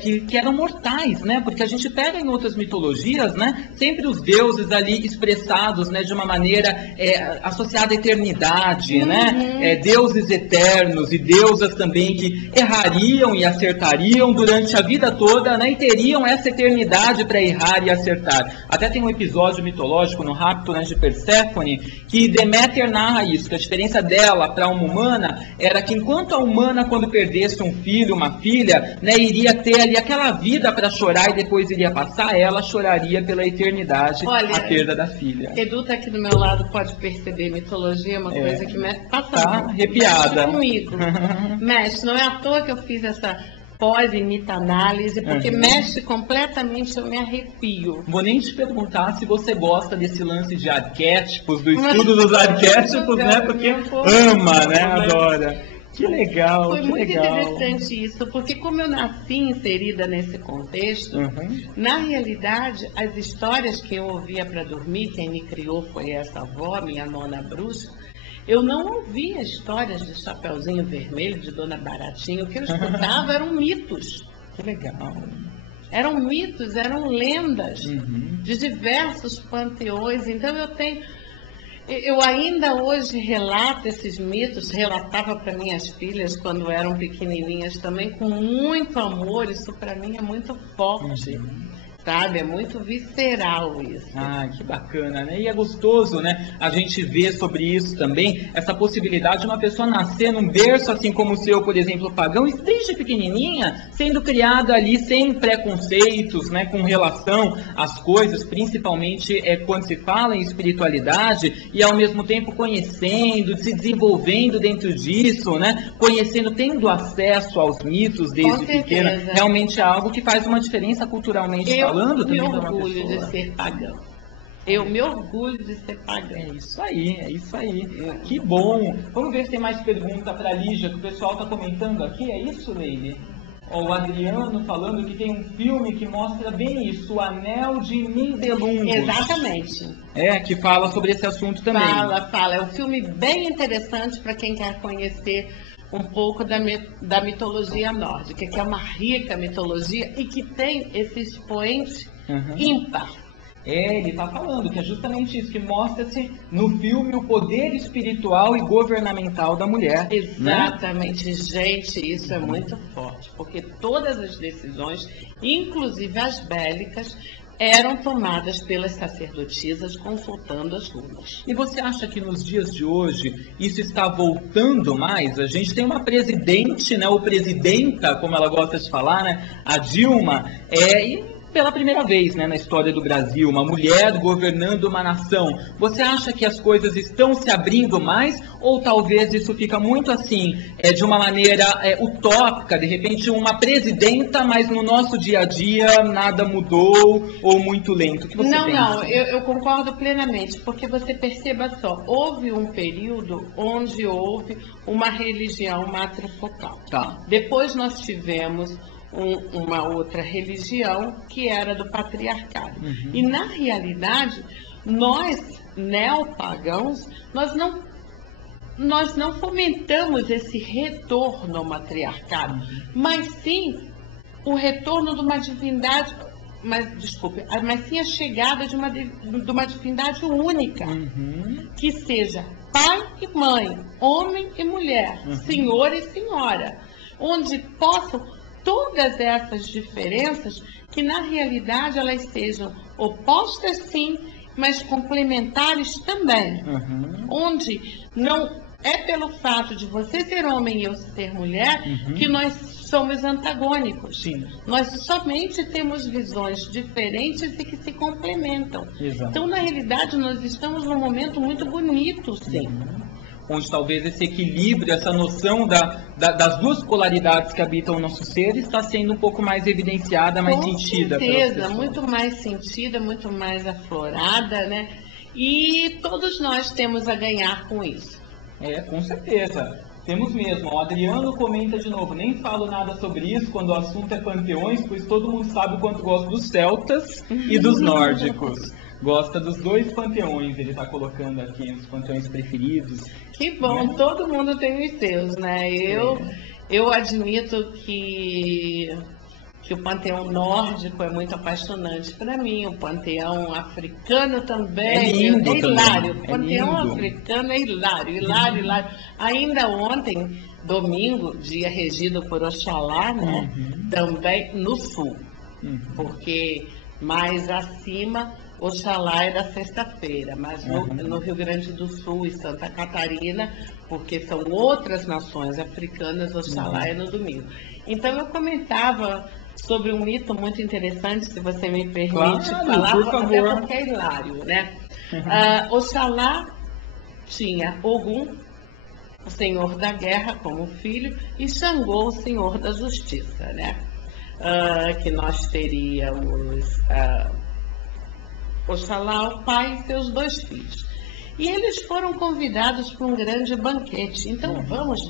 que eram mortais, né? Porque a gente pega em outras mitologias, né? Sempre os deuses ali expressados, né? De uma maneira associada à eternidade, né? Deuses eternos e deusas também que errariam e acertariam durante a vida toda, né? E teriam essa eternidade para errar e acertar. Até tem um episódio mitológico no Rapto, né, de Perséfone, que Deméter narra isso, que a diferença dela para uma humana era que enquanto a humana, quando perdesse um filho, uma filha, né, iria iria ter ali aquela vida para chorar e depois iria passar, ela choraria pela eternidade a perda da filha. Edu está aqui do meu lado, pode perceber, mitologia é uma coisa que passa arrepiada. Mexe comigo. Mexe, não é à toa que eu fiz essa pós e meta-análise, porque mexe completamente, eu me arrepio. Vou nem te perguntar se você gosta desse lance de arquétipos, do estudo dos arquétipos, né? Porque ama, né? Adora. Que legal, Foi muito legal. interessante isso, porque como eu nasci inserida nesse contexto, na realidade, as histórias que eu ouvia para dormir, quem me criou foi essa avó, minha nona bruxa, eu não ouvia histórias de Chapeuzinho Vermelho, de Dona Baratinha, o que eu escutava eram mitos. Que legal. Eram mitos, eram lendas de diversos panteões, então eu ainda hoje relato esses mitos, relatava para minhas filhas quando eram pequenininhas também, com muito amor, isso para mim é muito forte, sabe? É muito visceral isso. Ah, que bacana, né? E é gostoso, né? A gente vê sobre isso também, essa possibilidade de uma pessoa nascer num berço assim como o seu, por exemplo, pagão, e desde pequenininha, sendo criada ali sem preconceitos, né? Com relação às coisas, principalmente quando se fala em espiritualidade, e ao mesmo tempo conhecendo, se desenvolvendo dentro disso, né? Conhecendo, tendo acesso aos mitos desde pequena, realmente é algo que faz uma diferença culturalmente falando. Eu me orgulho de ser pagão. Eu me orgulho de ser pagão. É isso aí, é isso aí. Que bom. Vamos ver se tem mais pergunta para a Lígia, que o pessoal está comentando aqui. É isso, Leile? O Adriano falando que tem um filme que mostra bem isso, o Anel de Nibelungos. Exatamente. Que fala sobre esse assunto também. Fala. É um filme bem interessante para quem quer conhecer um pouco da mitologia nórdica, que é uma rica mitologia e que tem esse expoente ímpar. Ele está falando que é justamente isso, que mostra-se no filme o poder espiritual e governamental da mulher. Exatamente, né? Gente, isso é muito forte, porque todas as decisões, inclusive as bélicas, eram tomadas pelas sacerdotisas consultando as runas. E você acha que nos dias de hoje isso está voltando mais? A gente tem uma presidente, né, ou presidenta, como ela gosta de falar, né, a Dilma, e pela primeira vez, né, na história do Brasil, uma mulher governando uma nação. Você acha que as coisas estão se abrindo mais? Ou talvez isso fica muito assim, de uma maneira utópica, de repente uma presidenta, mas no nosso dia a dia nada mudou ou muito lento? O que você pensa? Não, eu concordo plenamente, porque você perceba só, houve um período onde houve uma religião matrifocal. Depois nós tivemos uma outra religião que era do patriarcado. E na realidade, nós, neopagãos, nós não fomentamos esse retorno ao matriarcado, mas sim o retorno de uma divindade, mas sim a chegada de uma divindade única, que seja pai e mãe, homem e mulher, senhor e senhora, onde possam todas essas diferenças, que na realidade elas sejam opostas sim, mas complementares também. Onde não é pelo fato de você ser homem e eu ser mulher que nós somos antagônicos. Sim. Nós somente temos visões diferentes e que se complementam. Então, na realidade, nós estamos num momento muito bonito, sim. Onde talvez esse equilíbrio, essa noção das duas polaridades que habitam o nosso ser está sendo um pouco mais evidenciada, mais sentida. Com certeza, muito mais sentida, muito mais aflorada, né? E todos nós temos a ganhar com isso. Com certeza. Temos mesmo. O Adriano comenta de novo, nem falo nada sobre isso quando o assunto é panteões, pois todo mundo sabe o quanto gosto dos celtas e dos nórdicos. Gosta dos dois panteões, ele está colocando aqui, os panteões preferidos. Que bom, todo mundo tem os seus, né? Eu admito que o panteão nórdico é muito apaixonante para mim, o panteão africano também. É lindo, é hilário. Também. O panteão africano é hilário. Ainda ontem, domingo, dia regido por Oxalá, né? Também no sul, porque mais acima Oxalá é da sexta-feira, mas no Rio Grande do Sul e Santa Catarina, porque são outras nações africanas, Oxalá é no domingo. Então eu comentava sobre um mito muito interessante, se você me permite Claro, falar, por favor. até porque é hilário, né? Oxalá tinha Ogum, o senhor da guerra, como filho, e Xangô, o senhor da justiça, né? Que nós teríamos Oxalá, o pai e seus 2 filhos. E eles foram convidados para um grande banquete. Então, vamos.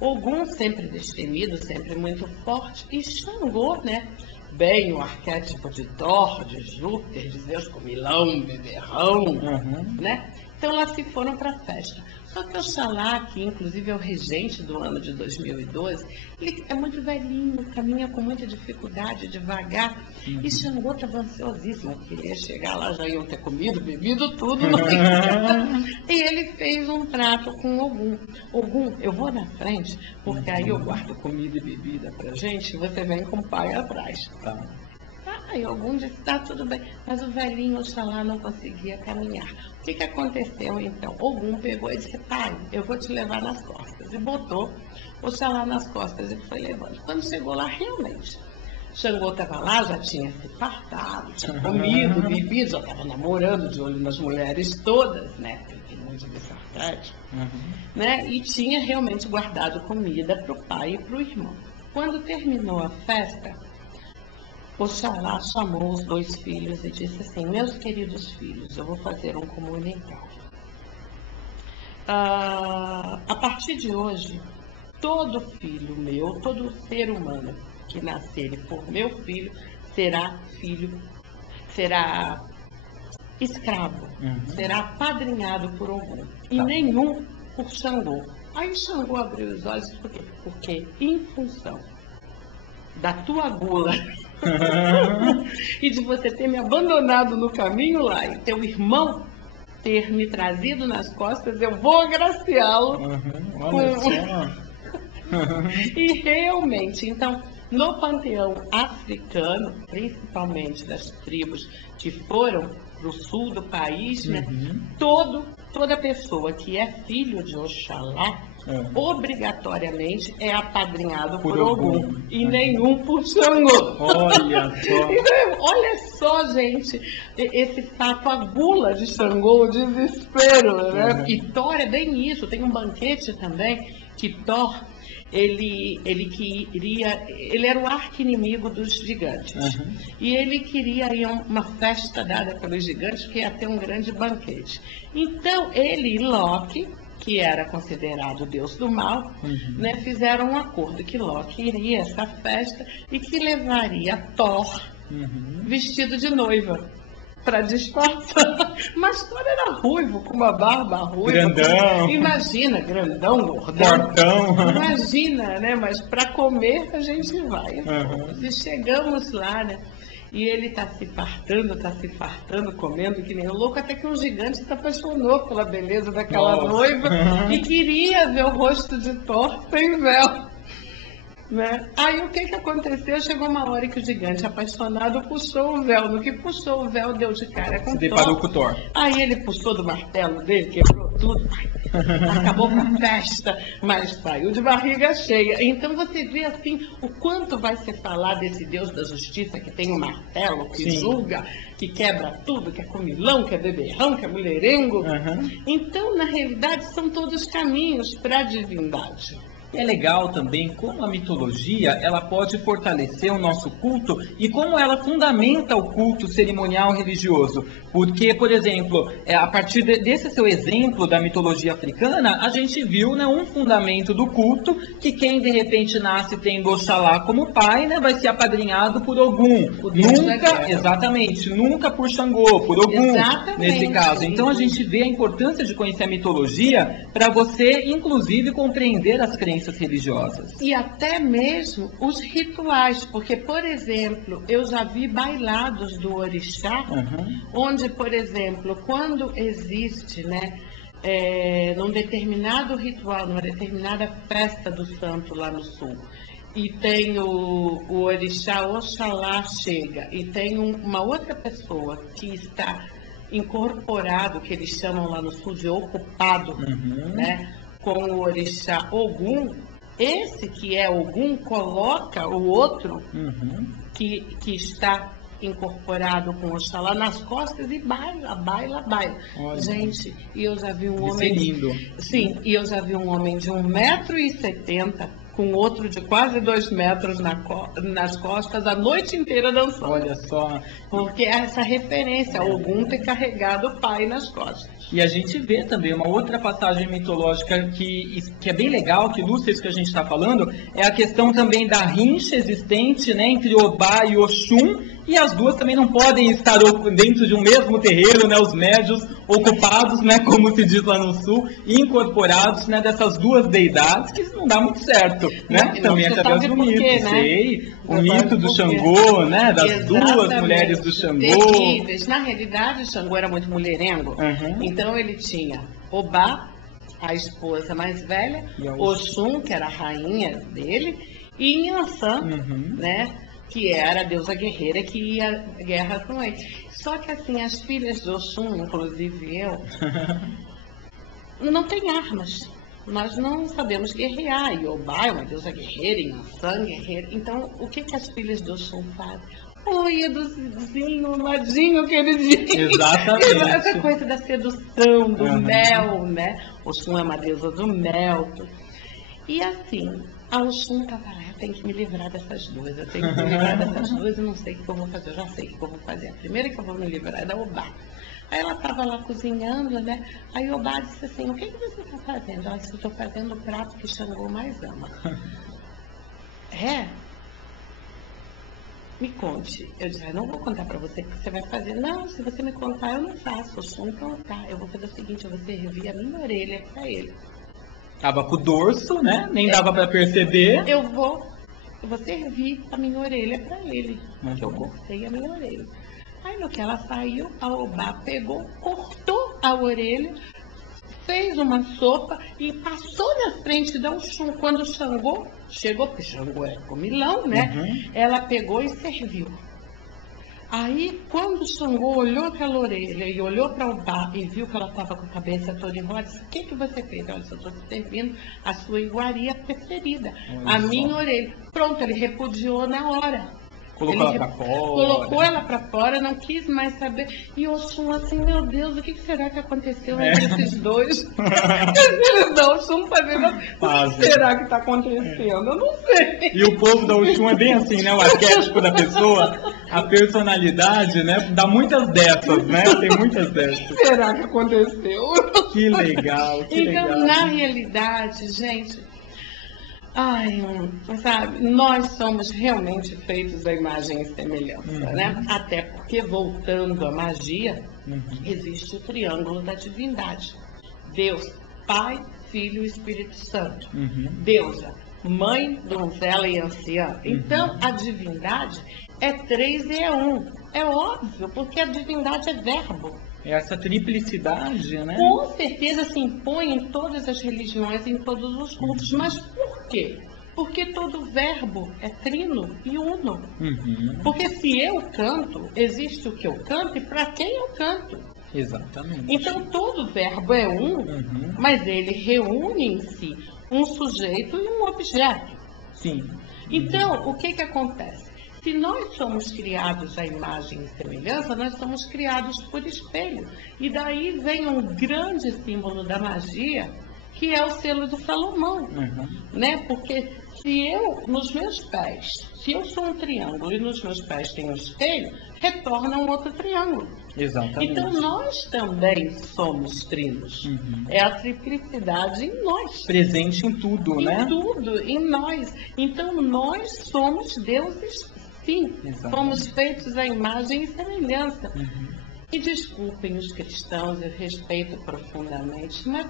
Ogum, sempre destemido, sempre muito forte, e Xangô, né? Bem o arquétipo de Thor, de Júpiter, de Zeus, comilão, beberrão, né? Então, lá se foram para a festa. Só que Oxalá, que inclusive é o regente do ano de 2012, ele é muito velhinho, caminha com muita dificuldade, devagar. E Xangô estava ansiosíssimo, queria chegar lá, já iam ter comido, bebido, tudo. E ele fez um prato com Ogum. Ogum, eu vou na frente, porque aí eu guardo comida e bebida pra gente, e você vem com o pai atrás. E Ogum disse, tá tudo bem. Mas o velhinho Oxalá não conseguia caminhar. O que aconteceu então? Ogum pegou e disse, pai, eu vou te levar nas costas. E botou Oxalá nas costas e foi levando. Quando chegou lá, realmente, Xangô estava lá, já tinha se fartado, tinha comido, bebido, já estava namorando, de olho nas mulheres todas, né? Tem muito desse arquétipo, né? E tinha realmente guardado comida para o pai e para o irmão. Quando terminou a festa, Oxalá chamou os 2 filhos e disse assim, meus queridos filhos, eu vou fazer um comunicado. A partir de hoje, todo filho meu, todo ser humano que nascer e for meu filho, será escravo, será apadrinhado por Ogum, e nenhum por Xangô. Aí Xangô abriu os olhos, por quê? Porque em função da tua gula e de você ter me abandonado no caminho lá e teu irmão ter me trazido nas costas, eu vou agraciá-lo. E realmente, então, no panteão africano, principalmente das tribos que foram para o sul do país, né, toda pessoa que é filho de Oxalá, obrigatoriamente é apadrinhado por Ogum e nenhum por Xangô. Olha só. Então, olha só, gente, esse fato, a gula de Xangô, o desespero, né? E Thor é bem isso. Tem um banquete também que Thor, ele era o arqui-inimigo dos gigantes. E ele queria ir a uma festa dada pelos gigantes, que ia ter um grande banquete. Então, ele e Loki, que era considerado o deus do mal, né, fizeram um acordo que Loki iria a essa festa e que levaria Thor vestido de noiva para disfarçar. Mas Thor era ruivo, com uma barba ruiva. Grandão. Imagina, grandão, gordão. Fortão. Imagina, né? Mas para comer a gente vai. E chegamos lá, né? E ele está se fartando, comendo que nem um louco, até que um gigante se apaixonou pela beleza daquela noiva e queria ver o rosto de Thor sem véu. Né? Aí o que aconteceu? Chegou uma hora que o gigante apaixonado puxou o véu. No que puxou o véu, deu de cara com Se deparou com o Thor. Aí ele puxou do martelo dele, quebrou tudo, acabou com a festa, mas saiu de barriga cheia. Então você vê assim o quanto vai se falar desse Deus da justiça que tem um martelo, que julga, que quebra tudo, que é comilão, que é beberrão, que é mulherengo. Então, na realidade, são todos caminhos para a divindade. É legal também como a mitologia ela pode fortalecer o nosso culto e como ela fundamenta o culto cerimonial religioso. Porque, por exemplo, a partir desse seu exemplo da mitologia africana, a gente viu, né, um fundamento do culto que quem de repente nasce tendo Oxalá como pai, né, vai ser apadrinhado por Ogum. Nunca por Xangô, por Ogum, nesse caso. Então a gente vê a importância de conhecer a mitologia para você, inclusive, compreender as crenças religiosas. E até mesmo os rituais, porque, por exemplo, eu já vi bailados do orixá, onde, por exemplo, quando existe, né, num determinado ritual, numa determinada festa do santo lá no sul, e tem o orixá Oxalá chega, e tem uma outra pessoa que está incorporado, que eles chamam lá no sul de ocupado, né, com o orixá Ogum, Esse que é Ogum coloca o outro Uhum. que está incorporado com Oxalá nas costas e baila, baila, baila. Olha. Gente, e eu já vi um Isso é homem... lindo. Sim, e eu já vi um homem de 1,70 m com outro de quase 2 metros nas costas a noite inteira dançando. Olha só. Porque é essa referência, Ogum ter carregado o pai nas costas. E a gente vê também uma outra passagem mitológica que é bem legal, que ilustra isso que a gente está falando, é a questão também da rincha existente, né, entre Obá e Oxum, e as duas também não podem estar dentro de um mesmo terreiro, né, os médios ocupados, né, como se diz lá no sul, incorporados, né, dessas duas deidades, que isso não dá muito certo, né, Não, também através do mito, né? sei, o Você mito sabe do por quê? Xangô, né, das Exatamente. duas mulheres do Xangô. Terríveis. Na realidade, o Xangô era muito mulherengo, Uhum. então ele tinha Obá, a esposa mais velha, E a Oxum, que era a rainha dele, e Inhansã, Uhum. né, que era a deusa guerreira que ia à guerra com ele. Só que assim, as filhas de Oxum, inclusive eu, não tem armas. Nós não sabemos guerrear. E Obá é uma deusa guerreira, Inhansã guerreira. Então, o que as filhas de Oxum fazem? Oi, Eduzinho, ladinho, queridinho. Exatamente. Essa coisa da sedução, do Uhum. mel, né? Oxum é uma deusa do mel. E assim, a Oxum estava lá, eu tenho que me livrar dessas duas, eu tenho que me livrar dessas duas e não sei o que eu vou fazer, eu já sei o que eu vou fazer. A primeira que eu vou me livrar é da Obá. Aí ela estava lá cozinhando, né? Aí Obá disse assim, o que você está fazendo? Ela disse, eu estou fazendo o prato que Xangô mais ama. É? Me conte. Eu disse, não vou contar para você o que você vai fazer. Não, se você me contar, eu não faço. Oxum, então tá. Eu vou fazer o seguinte, eu vou servir a minha orelha para ele. Tava com o dorso, né? Nem dava para perceber. Eu vou servir a minha orelha para ele. Uhum. Que eu cortei a minha orelha. Aí no que ela saiu, a Obá pegou, cortou a orelha, fez uma sopa e passou na frente da Oxum. Quando o Xangô chegou, porque Xangô é comilão, né? Uhum. Ela pegou e serviu. Aí, quando o Xangô olhou aquela orelha e olhou para o Obá e viu que ela estava com a cabeça toda enrolada, disse, o que você fez? Ela disse, eu estou servindo a sua iguaria preferida, Olha a minha só. orelha. Pronto, ele repudiou na hora. Colocou ela pra fora. Colocou ela para fora, não quis mais saber. E Oxum assim, meu Deus, o que será que aconteceu entre esses dois? Eles da Oxum fazendo, o que será que está acontecendo? Eu não sei. E o povo da Oxum é bem assim, né? O arquétipo da pessoa, a personalidade, né? Dá muitas dessas, né? Tem muitas dessas. O que será que aconteceu? Que legal, que então, legal. na realidade, gente, sabe, nós somos realmente feitos à imagem e semelhança, né? Até porque, voltando à magia, existe o triângulo da divindade. Deus, Pai, Filho e Espírito Santo. Deusa, Mãe, Donzela e Anciã. Então, a divindade é 3 e é 1. É óbvio, porque a divindade é verbo. Essa triplicidade, né? Com certeza se impõe em todas as religiões, em todos os cultos. Mas por quê? Porque todo verbo é trino e uno. Porque se eu canto, existe o que eu canto e para quem eu canto. Exatamente. Então todo verbo é um, mas ele reúne em si um sujeito e um objeto. Sim. Então, o que acontece? Se nós somos criados à imagem e semelhança, nós somos criados por espelho. E daí vem um grande símbolo da magia, que é o selo de Salomão. Né? Porque se eu, nos meus pés, se eu sou um triângulo e nos meus pés tem um espelho, retorna um outro triângulo. Exatamente. Então nós também somos trinos. É a triplicidade em nós. Presente em tudo, né? Em tudo, em nós. Então nós somos deuses, sim. Exatamente. Fomos feitos à imagem e semelhança. E desculpem os cristãos, eu respeito profundamente, mas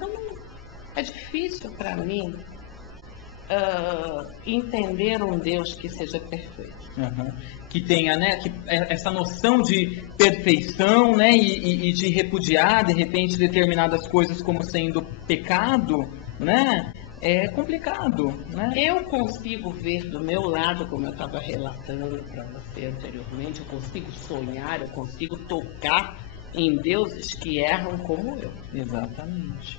é difícil para mim entender um Deus que seja perfeito. Que tenha, né, essa noção de perfeição, né, e de repudiar, de repente, determinadas coisas como sendo pecado, né, é complicado, né? Eu consigo ver do meu lado, como eu estava relatando para você anteriormente, eu consigo sonhar, eu consigo tocar em deuses que erram como eu. Exatamente.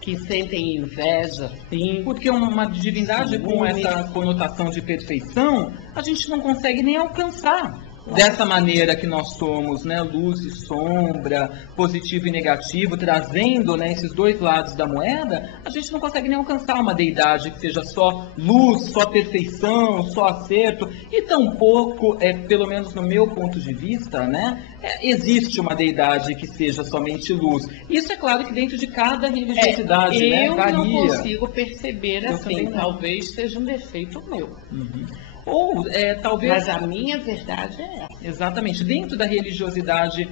que sentem inveja, sim. Porque uma divindade Sim. com essa conotação de perfeição, a gente não consegue nem alcançar. Dessa maneira que nós somos, né, luz e sombra, positivo e negativo, trazendo, né, esses dois lados da moeda, a gente não consegue nem alcançar uma deidade que seja só luz, só perfeição, só acerto, e tampouco, pelo menos no meu ponto de vista, né, existe uma deidade que seja somente luz. Isso é claro que dentro de cada religiosidade, né, varia. Eu não consigo perceber Eu assim, talvez seja um defeito meu. Uhum. Ou talvez... Mas a minha verdade é essa. Exatamente. Dentro da religiosidade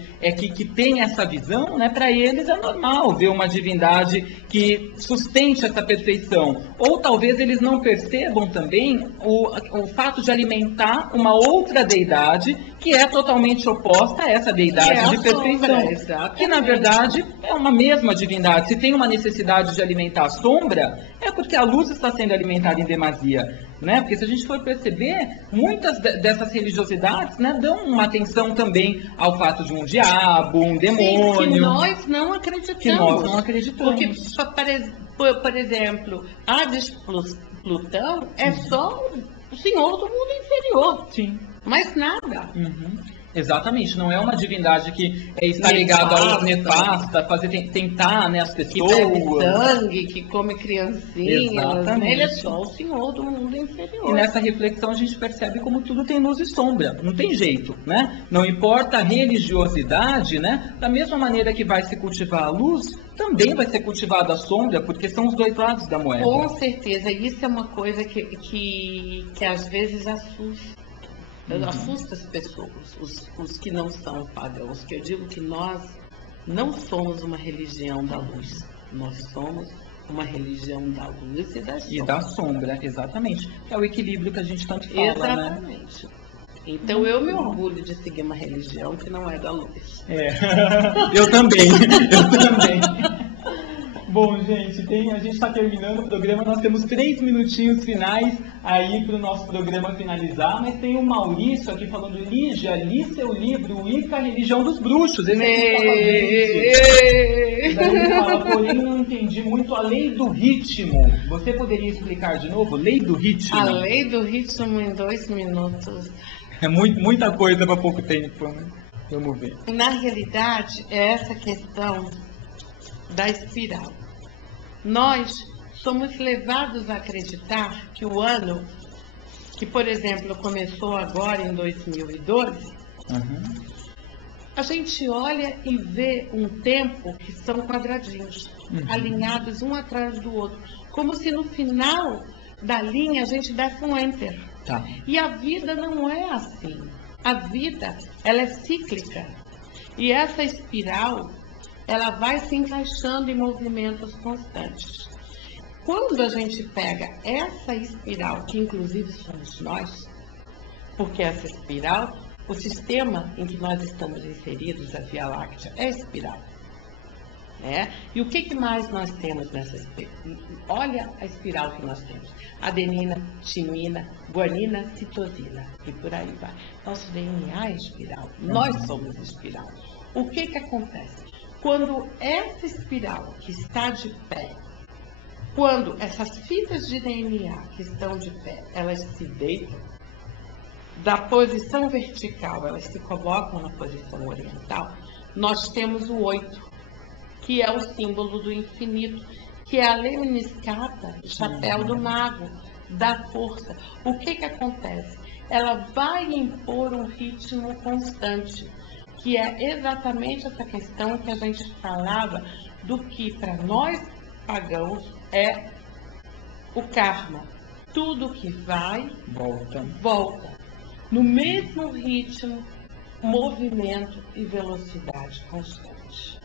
que tem essa visão, né, para eles é normal ver uma divindade que sustente essa perfeição. Ou talvez eles não percebam também o fato de alimentar uma outra deidade que é totalmente oposta a essa deidade de perfeição. Sombra, que na verdade é uma mesma divindade. Se tem uma necessidade de alimentar a sombra, é porque a luz está sendo alimentada em demasia. Né? Porque se a gente for perceber, muitas dessas religiosidades, né, dão uma atenção também ao fato de um diabo, um demônio. Sim, que nós não acreditamos. Que nós não acreditamos. Porque, por exemplo, a de Plutão é só o senhor do mundo inferior. Sim. Mais nada. Uhum. Exatamente, não é uma divindade que está ligada ao nefasta, tentar, né, as pessoas. Que bebe sangue, que come criancinhas. Exatamente. Ele é só o senhor do mundo inferior. E nessa reflexão a gente percebe como tudo tem luz e sombra. Não tem jeito, né? Não importa a religiosidade, né? Da mesma maneira que vai se cultivar a luz, também vai ser cultivada a sombra, porque são os dois lados da moeda. Com certeza, isso é uma coisa que às vezes assusta. Assusta as pessoas, os que não são pagãos, que eu digo que nós não somos uma religião da luz, nós somos uma religião da luz e da sombra. E da sombra, exatamente. É o equilíbrio que a gente tanto fala, exatamente. Né? Então eu me orgulho de seguir uma religião que não é da luz. Eu também, eu também. Bom, gente, a gente está terminando o programa, nós temos 3 minutinhos finais aí para o nosso programa finalizar, mas tem o Maurício aqui falando: Lígia, li seu livro, Wicca, Religião dos Bruxos. Esse aqui Daí ele fala: porém não entendi muito a lei do ritmo. Você poderia explicar de novo? Lei do ritmo. A lei do ritmo em 2 minutos. É muita coisa para pouco tempo, né? Vamos ver. Na realidade, é essa questão da espiral. Nós somos levados a acreditar que o ano, que por exemplo começou agora em 2012, a gente olha e vê um tempo que são quadradinhos, alinhados um atrás do outro, como se no final da linha a gente desse um enter. Tá. E a vida não é assim. A vida, ela é cíclica. E essa espiral, ela vai se encaixando em movimentos constantes. Quando a gente pega essa espiral, que inclusive somos nós, porque essa espiral, o sistema em que nós estamos inseridos, a Via Láctea, é espiral. Né? E o que mais nós temos nessa espiral? Olha a espiral que nós temos: adenina, timina, guanina, citosina, e por aí vai. Nosso DNA é espiral, nós somos espiral. O que acontece? Quando essa espiral que está de pé, quando essas fitas de DNA que estão de pé, elas se deitam, da posição vertical, elas se colocam na posição oriental, nós temos o 8, que é o símbolo do infinito, que é a lemniscata, o chapéu do mago, da força. O que acontece? Ela vai impor um ritmo constante, que é exatamente essa questão que a gente falava do que para nós pagãos é o karma. Tudo que vai, volta. No mesmo ritmo, movimento e velocidade constante.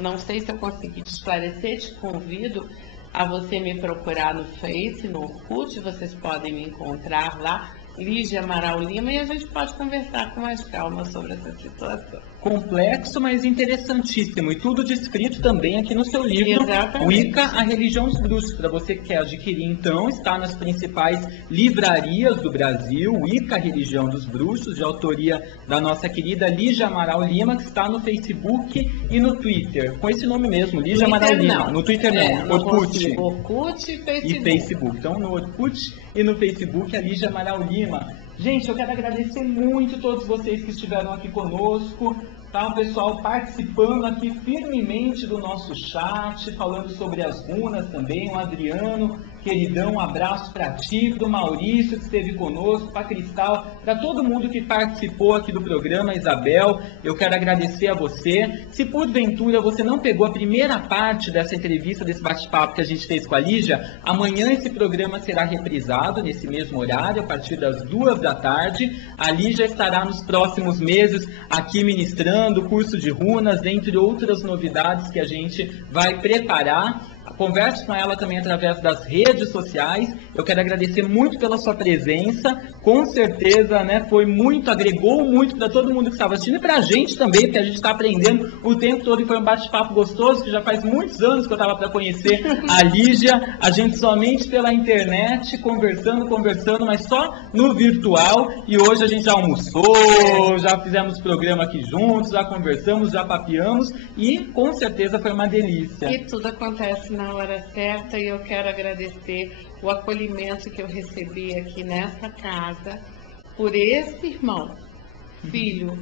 Não sei se eu consegui te esclarecer, te convido a você me procurar no Face, no Orkut, vocês podem me encontrar lá, Lígia Amaral Lima, e a gente pode conversar com mais calma sobre essa situação. complexo, mas interessantíssimo. E tudo descrito também aqui no seu livro, Exatamente. Wicca, a Religião dos Bruxos. Para você que quer adquirir, então, está nas principais livrarias do Brasil, Wicca, a Religião dos Bruxos, de autoria da nossa querida Lígia Amaral Lima, que está no Facebook e no Twitter. Com esse nome mesmo, Lígia Amaral Lima. No Twitter não, Orkut. Orkut E Facebook. Então, no Orkut e no Facebook, a Lígia Amaral Lima. Gente, eu quero agradecer muito a todos vocês que estiveram aqui conosco, tá? O pessoal participando aqui firmemente do nosso chat, falando sobre as runas também, o Adriano, queridão, um abraço para ti, para o Maurício que esteve conosco, para a Cristal, para todo mundo que participou aqui do programa, Isabel, eu quero agradecer a você. Se porventura você não pegou a primeira parte dessa entrevista, desse bate-papo que a gente fez com a Lígia, amanhã esse programa será reprisado nesse mesmo horário, a partir das 2 da tarde. A Lígia estará nos próximos meses aqui ministrando curso de runas, dentre outras novidades que a gente vai preparar. Converse com ela também através das redes sociais. Eu quero agradecer muito pela sua presença. Com certeza, né, agregou muito para todo mundo que estava assistindo e para a gente também, porque a gente está aprendendo o tempo todo e foi um bate-papo gostoso, que já faz muitos anos que eu estava para conhecer a Lígia. A gente somente pela internet, conversando, mas só no virtual. E hoje a gente já almoçou, já fizemos programa aqui juntos, já conversamos, já papeamos e com certeza foi uma delícia. E tudo acontece na hora certa e eu quero agradecer o acolhimento que eu recebi aqui nessa casa por esse irmão, filho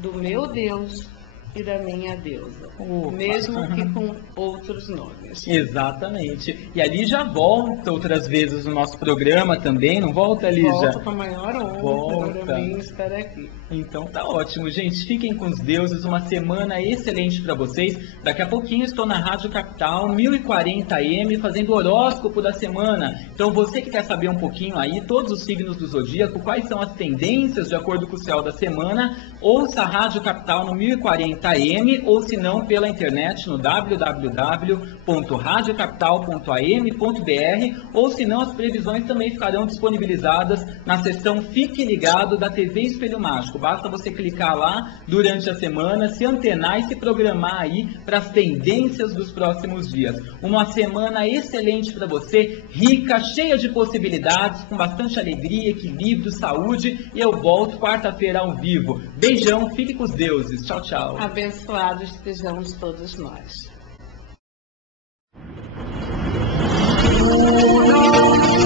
do meu Deus e da minha deusa, mesmo que com outros nomes. Exatamente. E a Lígia volta outras vezes no nosso programa também, não volta, Lígia? Volta com a maior honra para mim estar aqui. Então tá ótimo, gente. Fiquem com os deuses, uma semana excelente para vocês. Daqui a pouquinho estou na Rádio Capital, 1040 AM, fazendo horóscopo da semana. Então você que quer saber um pouquinho aí, todos os signos do zodíaco, quais são as tendências de acordo com o céu da semana, ouça a Rádio Capital no 1040 AM, ou se não, pela internet no www.radiocapital.am.br, ou se não, as previsões também ficarão disponibilizadas na seção Fique Ligado da TV Espelho Mágico. Basta você clicar lá durante a semana, se antenar e se programar aí para as tendências dos próximos dias. Uma semana excelente para você, rica, cheia de possibilidades, com bastante alegria, equilíbrio, saúde, e eu volto quarta-feira ao vivo. Beijão, fique com os deuses. Tchau, tchau. Abençoados sejamos todos nós.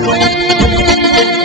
Well,